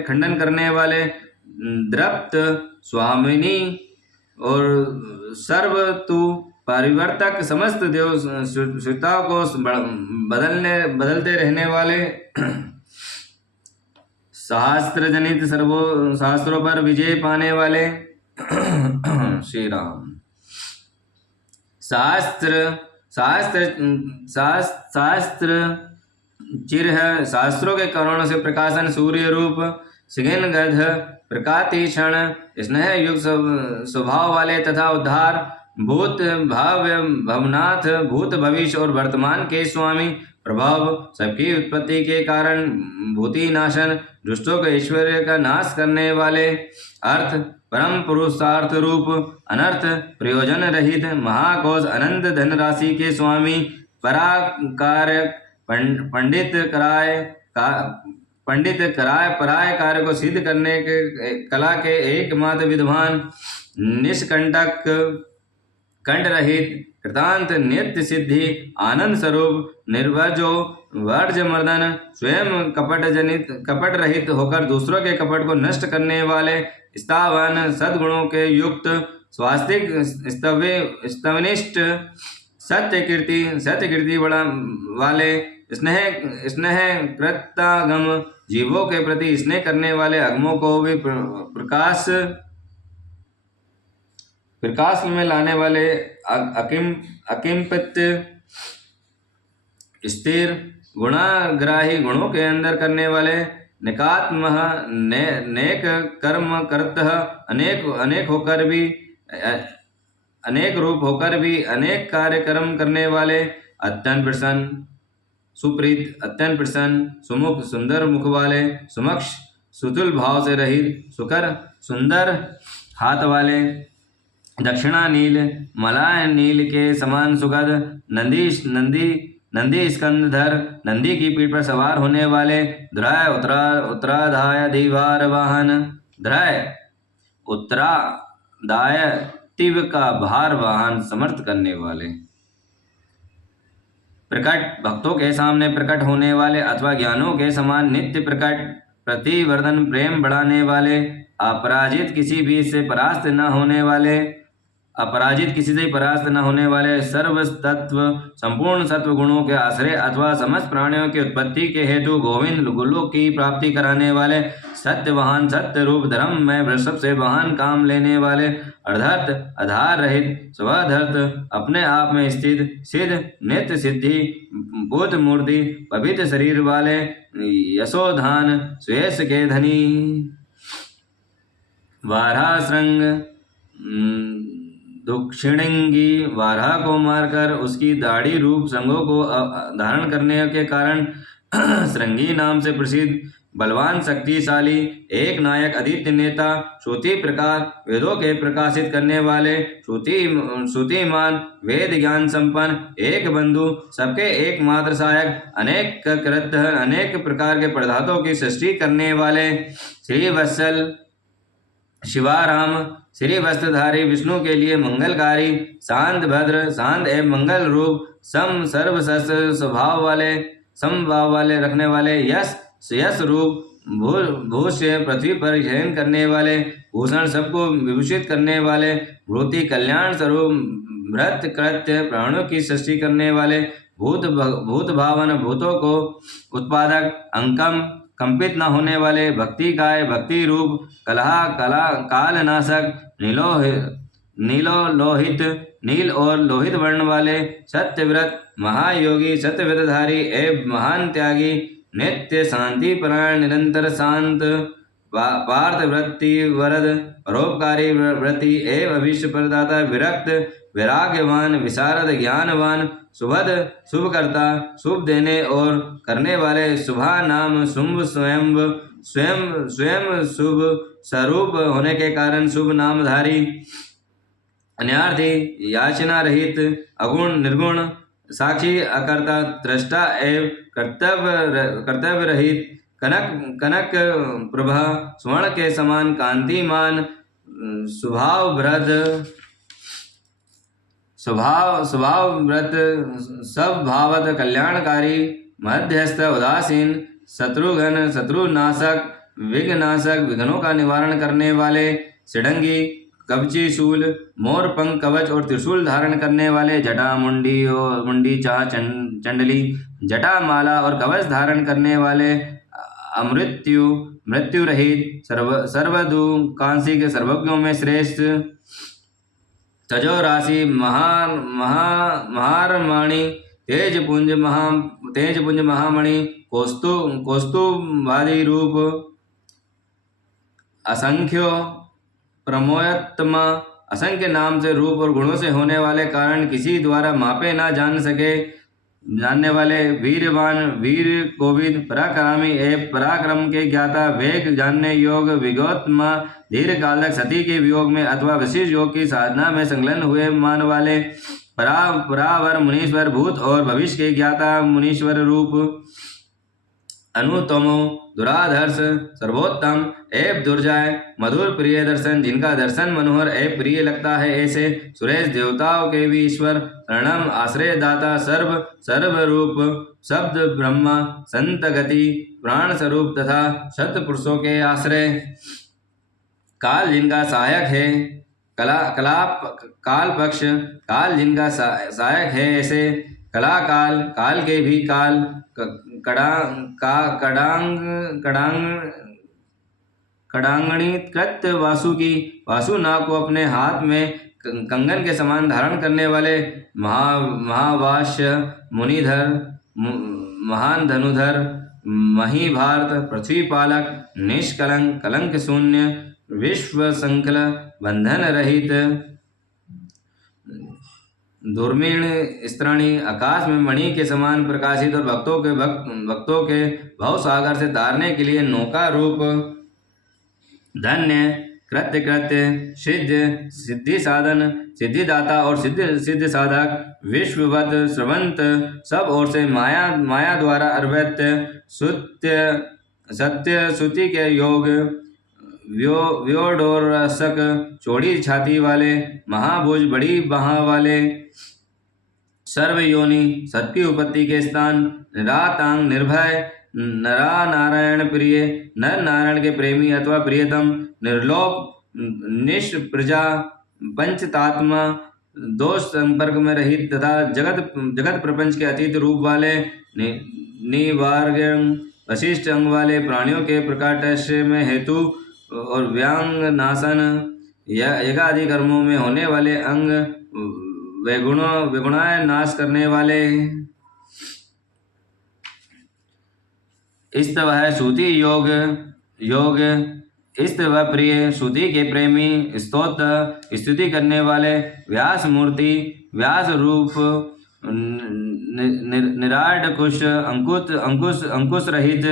खंडन करने वाले, द्रप्त, स्वामिनी और सर्वतु परिवर्तक, समस्त देव सृष्टियों को बदलते रहने वाले, शास्त्र जनित शास्त्रों पर विजय पाने वाले, श्री राम। शास्त्र चिर है, शास्त्रों के करोड़ों से प्रकाशन, सूर्य रूप, सिगन गध, प्रकातीक्षण, स्नेह युक्त स्वभाव वाले तथा उद्धार, भूत भवनाथ, भूत भविष्य और वर्तमान के स्वामी, प्रभाव, सबकी उत्पत्ति के कारण, भूति नाशन, दुष्टों के ऐश्वर्य का नाश करने वाले, अर्थ, परम पुरुषार्थ रूप, अनर्थ, प्रयोजन रहित, महाकोश, अनंत धनराशि के स्वामी, पराकारक, पंडित कराय पराय कार्य को सिद्ध करने के कला के एकमात्र विद्वान, निष्कंटक, कंठ रहित, कृतांत, नित्य सिद्धि, आनंद स्वरूप, निर्वजो, वर्ज मर्दन, स्वयं कपट रहित होकर दूसरों के कपट को नष्ट करने वाले, स्थावन, सद्गुणों के युक्त, स्वास्तिक, स्तवनिष्ठ, सत्य कीर्ति बड़ा वाले, स्नेह कृतागम, जीवों के प्रति स्नेह करने वाले, अगमों को भी प्रकाश में लाने वाले, अकिंपित, स्थिर, गुणाग्राही, गुणों के अंदर करने वाले, निकात्मः नेक कर्म करतः अनेक अनेक होकर भी अनेक रूप होकर भी अनेक कार्य कर्म करने वाले, अत्यंत प्रसन्न सुप्रीत, अत्यंत प्रसन्न सुमुख, सुंदर मुख वाले, सुमक्ष सुतुल भाव से रहित, सुकर सुंदर हाथ वाले, दक्षिणा नील मलाय नील के समान सुगध, नंदी स्कंदधर, नंदी की पीठ पर सवार होने वाले, द्रय उत्तराधाय दीवार वाहन, द्रय उत्तरादाय तिव का भार वाहन समर्थ करने वाले, प्रकट भक्तों के सामने प्रकट होने वाले अथवा ज्ञानों के समान नित्य प्रकट, प्रतिवर्धन प्रेम बढ़ाने वाले, अपराजित किसी भी से परास्त न होने वाले, अपराजित किसी से परास्त न होने वाले, सर्व तत्व संपूर्ण सत्व गुणों के आश्रय अथवा समस्त प्राणियों की उत्पत्ति के हेतु गोविंद गुलोक की प्राप्ति कराने वाले, सत्यवाहन सत्य रूप धर्म में वृषभ से वाहन काम लेने वाले, अर्धर्थ आधार रहित स्वधर्थ अपने आप में स्थित सिद्ध नित्य सिद्धि बुद्ध मूर्ति पवित्र शरीर वाले, यशोधान श्वेश के धनी, वाराह श्रृंग दक्षिणंगी, वाराह को मारकर उसकी दाढ़ी रूप संगों को धारण करने के कारण श्रृंगी नाम से प्रसिद्ध, बलवान शक्तिशाली, एक नायक आदित्य नेता, श्रुति प्रकार वेदों के प्रकाशित करने वाले, श्रुतिमान वेद ज्ञान संपन्न, एक बंधु सबके एकमात्र सहायक, अनेक कृत अनेक प्रकार के पदार्थों की सृष्टि करने वाले, श्री वत्सल शिवाराम, श्री वस्त्रधारी, विष्णु के लिए मंगलकारी, शांत भद्र शांत एवं मंगल रूप, सम सर्वशस्त्र समभाव वाले रखने वाले, यश रूप, भूष्य पृथ्वी पर शयन करने वाले, भूषण सबको विभूषित करने वाले, भूति कल्याण स्वरूप, भृत कृत्य प्राणों की सृष्टि करने वाले, भूत भावन भूतों को उत्पादक, अंकम कंपित न होने वाले, भक्ति काय भक्ति रूप, कालनाशक, नीलोलोहित नील और लोहित वर्ण वाले, सत्यव्रत महायोगी, सत्यव्रतधारी एवं महान त्यागी, नित्य शांति परायण, निरंतर शांत, पार्थ वृत्ति वरद, परोपकारी वृत्ति एवं भविष्य प्रदाता, विरक्त वैराग्यवान, विशारद ज्ञानवान, सुभद शुभकर्ता, शुभ देने और करने वाले, शुभा नाम, शुभ स्वयं शुभ स्वरूप होने के कारण शुभ नामधारी, अन्यार्थी, याचना रहित, अगुण निर्गुण, साक्षी अकर्ता, दृष्टा एवं कर्तव्य रहित, कनक प्रभा स्वर्ण के समान कांतिमान, स्वभाव व्रत, सब भावत कल्याणकारी, मध्यस्थ उदासीन, शत्रुघ्न शत्रुनाशक, विघ्नाशक विघ्नों का निवारण करने वाले, षडंगी, कवची शूल, मोर पंख कवच और त्रिशूल धारण करने वाले, जटा मुंडी चाह चंडली, जटा माला और कवच धारण करने वाले, मृत्यु रहित, सर्वदु कांसी के सर्वज्ञों में श्रेष्ठ, तजो राशि, महारमाणी, तेजपुंज महामणि, कौस्तुभादि रूप, असंख्यो प्रमोयत्मा, असंख्य नाम से रूप और गुणों से होने वाले कारण किसी द्वारा मापे ना जानने वाले, वीरवान वीर कोविद, पराक्रमी एवं पराक्रम के ज्ञाता, वेग जानने योग, विगोत्मा, दीर्घ काल तक सती के वियोग में अथवा विशिष्ट योग की साधना में संलग्न हुए मान वाले, परावर मुनीश्वर, भूत और भविष्य के ज्ञाता, मुनीश्वर रूप, अनुतमो, दुराधर्ष, सर्वोत्तम एवं दुर्जय, मधुर प्रिय दर्शन, जिनका दर्शन मनोहर एवं प्रिय लगता है, ऐसे सुरेश देवताओं के भी ईश्वर, शरणम आश्रय दाता, सर्व रूप, शब्द ब्रह्मा, संत गति, प्राण स्वरूप तथा सत्य पुरुषों के आश्रय, काल जिनका सहायक है, काल पक्ष, काल जिनका सहायक है, ऐसे कलाकाल, काल के भी काल, कड़ांगणी कृत्य वासुकी, वासु नाग को अपने हाथ में कंगन के समान धारण करने वाले, महावास्य मुनिधर, महान धनुधर, मही भारत पृथ्वी पालक निष्कलंक कलंक शून्य विश्व संकल बंधन रहित दुर्मीण स्त्राणी आकाश में मणि के समान प्रकाशित और भक्तों के भव सागर से तारने के लिए नौका रूप धन्य कृत्य सिद्ध सिद्धि साधन सिद्धिदाता और सिद्ध साधक विश्ववत स्रवंत सब ओर से माया द्वारा अर्वत्य सत्य श्रुति के योग व्योडोरसक चौड़ी छाती वाले महाभुज बड़ी बाह वाले सर्व योनि सबकी उपत्ति के स्थान निरातांग निर्भय नरा नारायण प्रिय नर नारायण के प्रेमी अथवा प्रियतम निर्लोप निष्प्रजा पंचतात्मा दोष संपर्क में रहित तथा जगत प्रपंच के अतीत रूप वाले निवार्य वशिष्ठ अंग वाले प्राणियों के प्रकाट्य में हेतु और व्यांग नाशन यज्ञादि कर्मों में होने वाले अंग विगुणाय नाश करने वाले स्तव है श्रुति योग स्तव प्रिय श्रुति के प्रेमी स्तोत्र स्तुति करने वाले व्यास मूर्ति व्यास रूप निराट कुश अंकुश रहित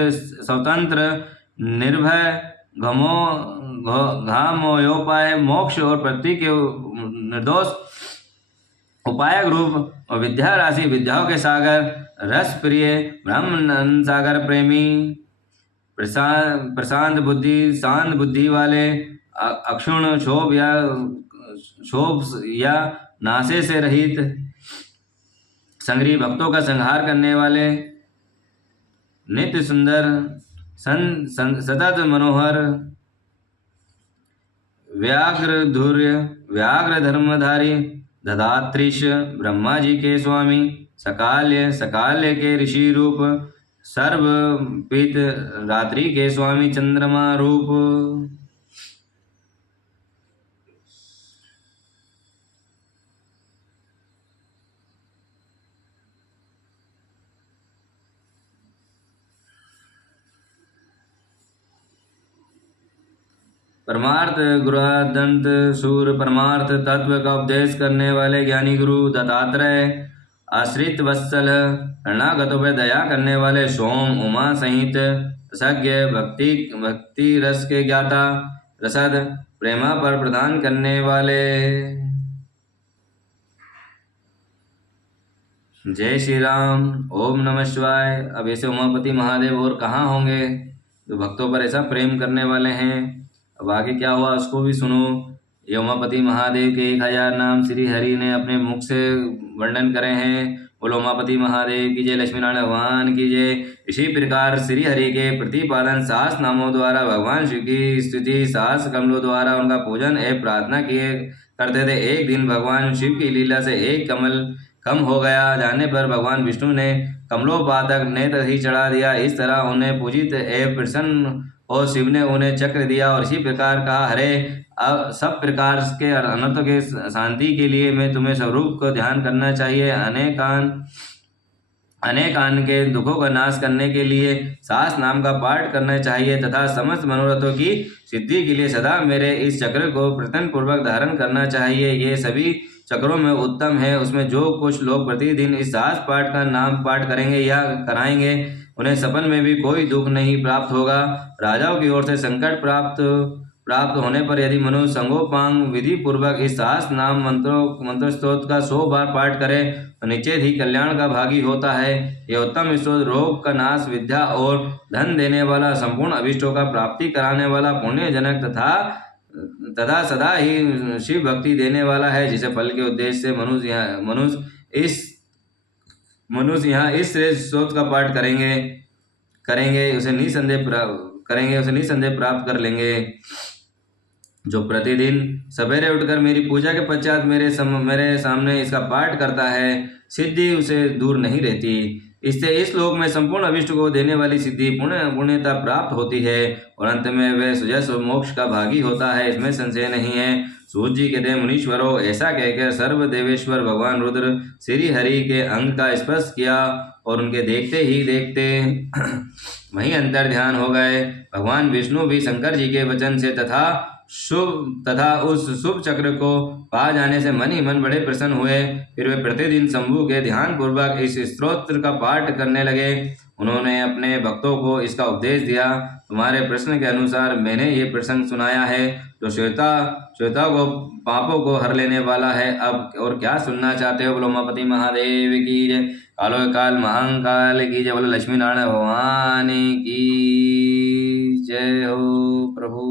स्वतंत्र निर्भय घामोपाय मोक्ष और पृथ्वी के निर्दोष उपायक रूप और विद्या राशि विद्याओं के सागर रस प्रिय ब्रह्म सागर प्रेमी प्रशांत बुद्धि शांत बुद्धि वाले अक्षुण शोभ या नाशे से रहित संग्रही भक्तों का संहार करने वाले नित्य सुंदर सतत मनोहर व्याघ्र धर्मधारी ददात्रीश ब्रह्मा जी के स्वामी सकाल्य के ऋषि रूप सर्वपित रात्रि के स्वामी चंद्रमा रूप परमार्थ गुरुदंत सूर परमार्थ तत्व का उपदेश करने वाले ज्ञानी गुरु दत्तात्रेय आश्रित वत्सल शरणागतों पर दया करने वाले सोम उमा सहित सज्ञ भक्ति रस के ज्ञाता रसद प्रेमा पर प्रदान करने वाले। जय श्री राम। ओम नमः शिवाय। अब ऐसे उमापति महादेव और कहाँ होंगे जो भक्तों पर ऐसा प्रेम करने वाले हैं। अब आगे क्या हुआ उसको भी सुनो। ये उमापति महादेव के 1000 नाम श्री हरि ने अपने मुख से वर्णन करे हैं। बोलो उमापति महादेव की जय, लक्ष्मी नारायण भगवान की जय। इसी प्रकार श्री हरि के प्रतिपादन सहस्र नामों द्वारा भगवान शिव की स्तुति सहस्र कमलों द्वारा उनका पूजन एवं प्रार्थना किए करते थे। एक दिन भगवान शिव की लीला से एक कमल कम हो गया जाने पर भगवान विष्णु ने कमलोपातक नेत्र ही चढ़ा दिया। इस तरह उन्हें पूजित एवं प्रसन्न और शिव ने उन्हें चक्र दिया और इसी प्रकार कहा, हरे अब सब प्रकार के अनर्थों के शांति के लिए मैं तुम्हें स्वरूप को ध्यान करना चाहिए। अनेक आन के दुखों का नाश करने के लिए सास नाम का पाठ करना चाहिए तथा समस्त मनोरथों की सिद्धि के लिए सदा मेरे इस चक्र को प्रयत्न पूर्वक धारण करना चाहिए। ये सभी चक्रों में उत्तम है। उसमें जो कुछ लोग प्रतिदिन इस सास पाठ का नाम पाठ करेंगे या कराएंगे उन्हें सपन में भी कोई दुख नहीं प्राप्त होगा। राजाओं की ओर से संकट प्राप्त होने पर यदि मनुष्य संगोपांग विधि पूर्वक इस सहस्र नाम मंत्र स्तोत्र का 100 बार पाठ करे तो निश्चित ही कल्याण का भागी होता है। यह उत्तम स्तोत्र रोग का नाश, विद्या और धन देने वाला, संपूर्ण अभिष्टों का प्राप्ति कराने वाला, पुण्यजनक तथा सदा ही शिव भक्ति देने वाला है। जिसे फल के उद्देश्य से मनुष्य यहाँ इस श्रेष्ठ स्तोत्र का पाठ करेंगे उसे निसंदेह प्राप्त कर लेंगे। जो प्रतिदिन सवेरे उठकर मेरी पूजा के पश्चात मेरे सामने इसका पाठ करता है, सिद्धि उसे दूर नहीं रहती। इससे इस लोक में संपूर्ण अभिष्ट को देने वाली सिद्धि पुण्यता प्राप्त होती है और अंत में वह सुजस मोक्ष का भागी होता है, इसमें संशय नहीं है। सूत जी कहते हैं, मुनीश्वरों, ऐसा कहकर सर्व देवेश्वर भगवान रुद्र श्री हरि के अंग का स्पर्श किया और उनके देखते ही देखते वहीं अंतर्ध्यान हो गए। भगवान विष्णु भी शंकर जी के वचन से तथा उस शुभ चक्र को पा जाने से मन ही मन बड़े प्रसन्न हुए। फिर वे प्रतिदिन शंभु के ध्यान पूर्वक इस स्तोत्र का पाठ करने लगे। उन्होंने अपने भक्तों को इसका उपदेश दिया। तुम्हारे प्रश्न के अनुसार मैंने ये प्रसंग सुनाया है, जो श्वेता को पापों को हर लेने वाला है। अब और क्या सुनना चाहते हो? बोलो उमापति महादेव की जय। कालो काल महाकाल की जय। बोलो लक्ष्मी नारायण भगवान की जय हो। प्रभु,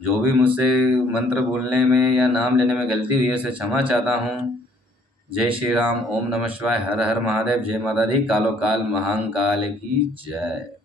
जो भी मुझसे मंत्र बोलने में या नाम लेने में गलती हुई है उसे क्षमा चाहता हूँ। जय श्री राम। ओम नमः शिवाय। हर हर महादेव। जय माता दी। कालो काल महाकाल की जय।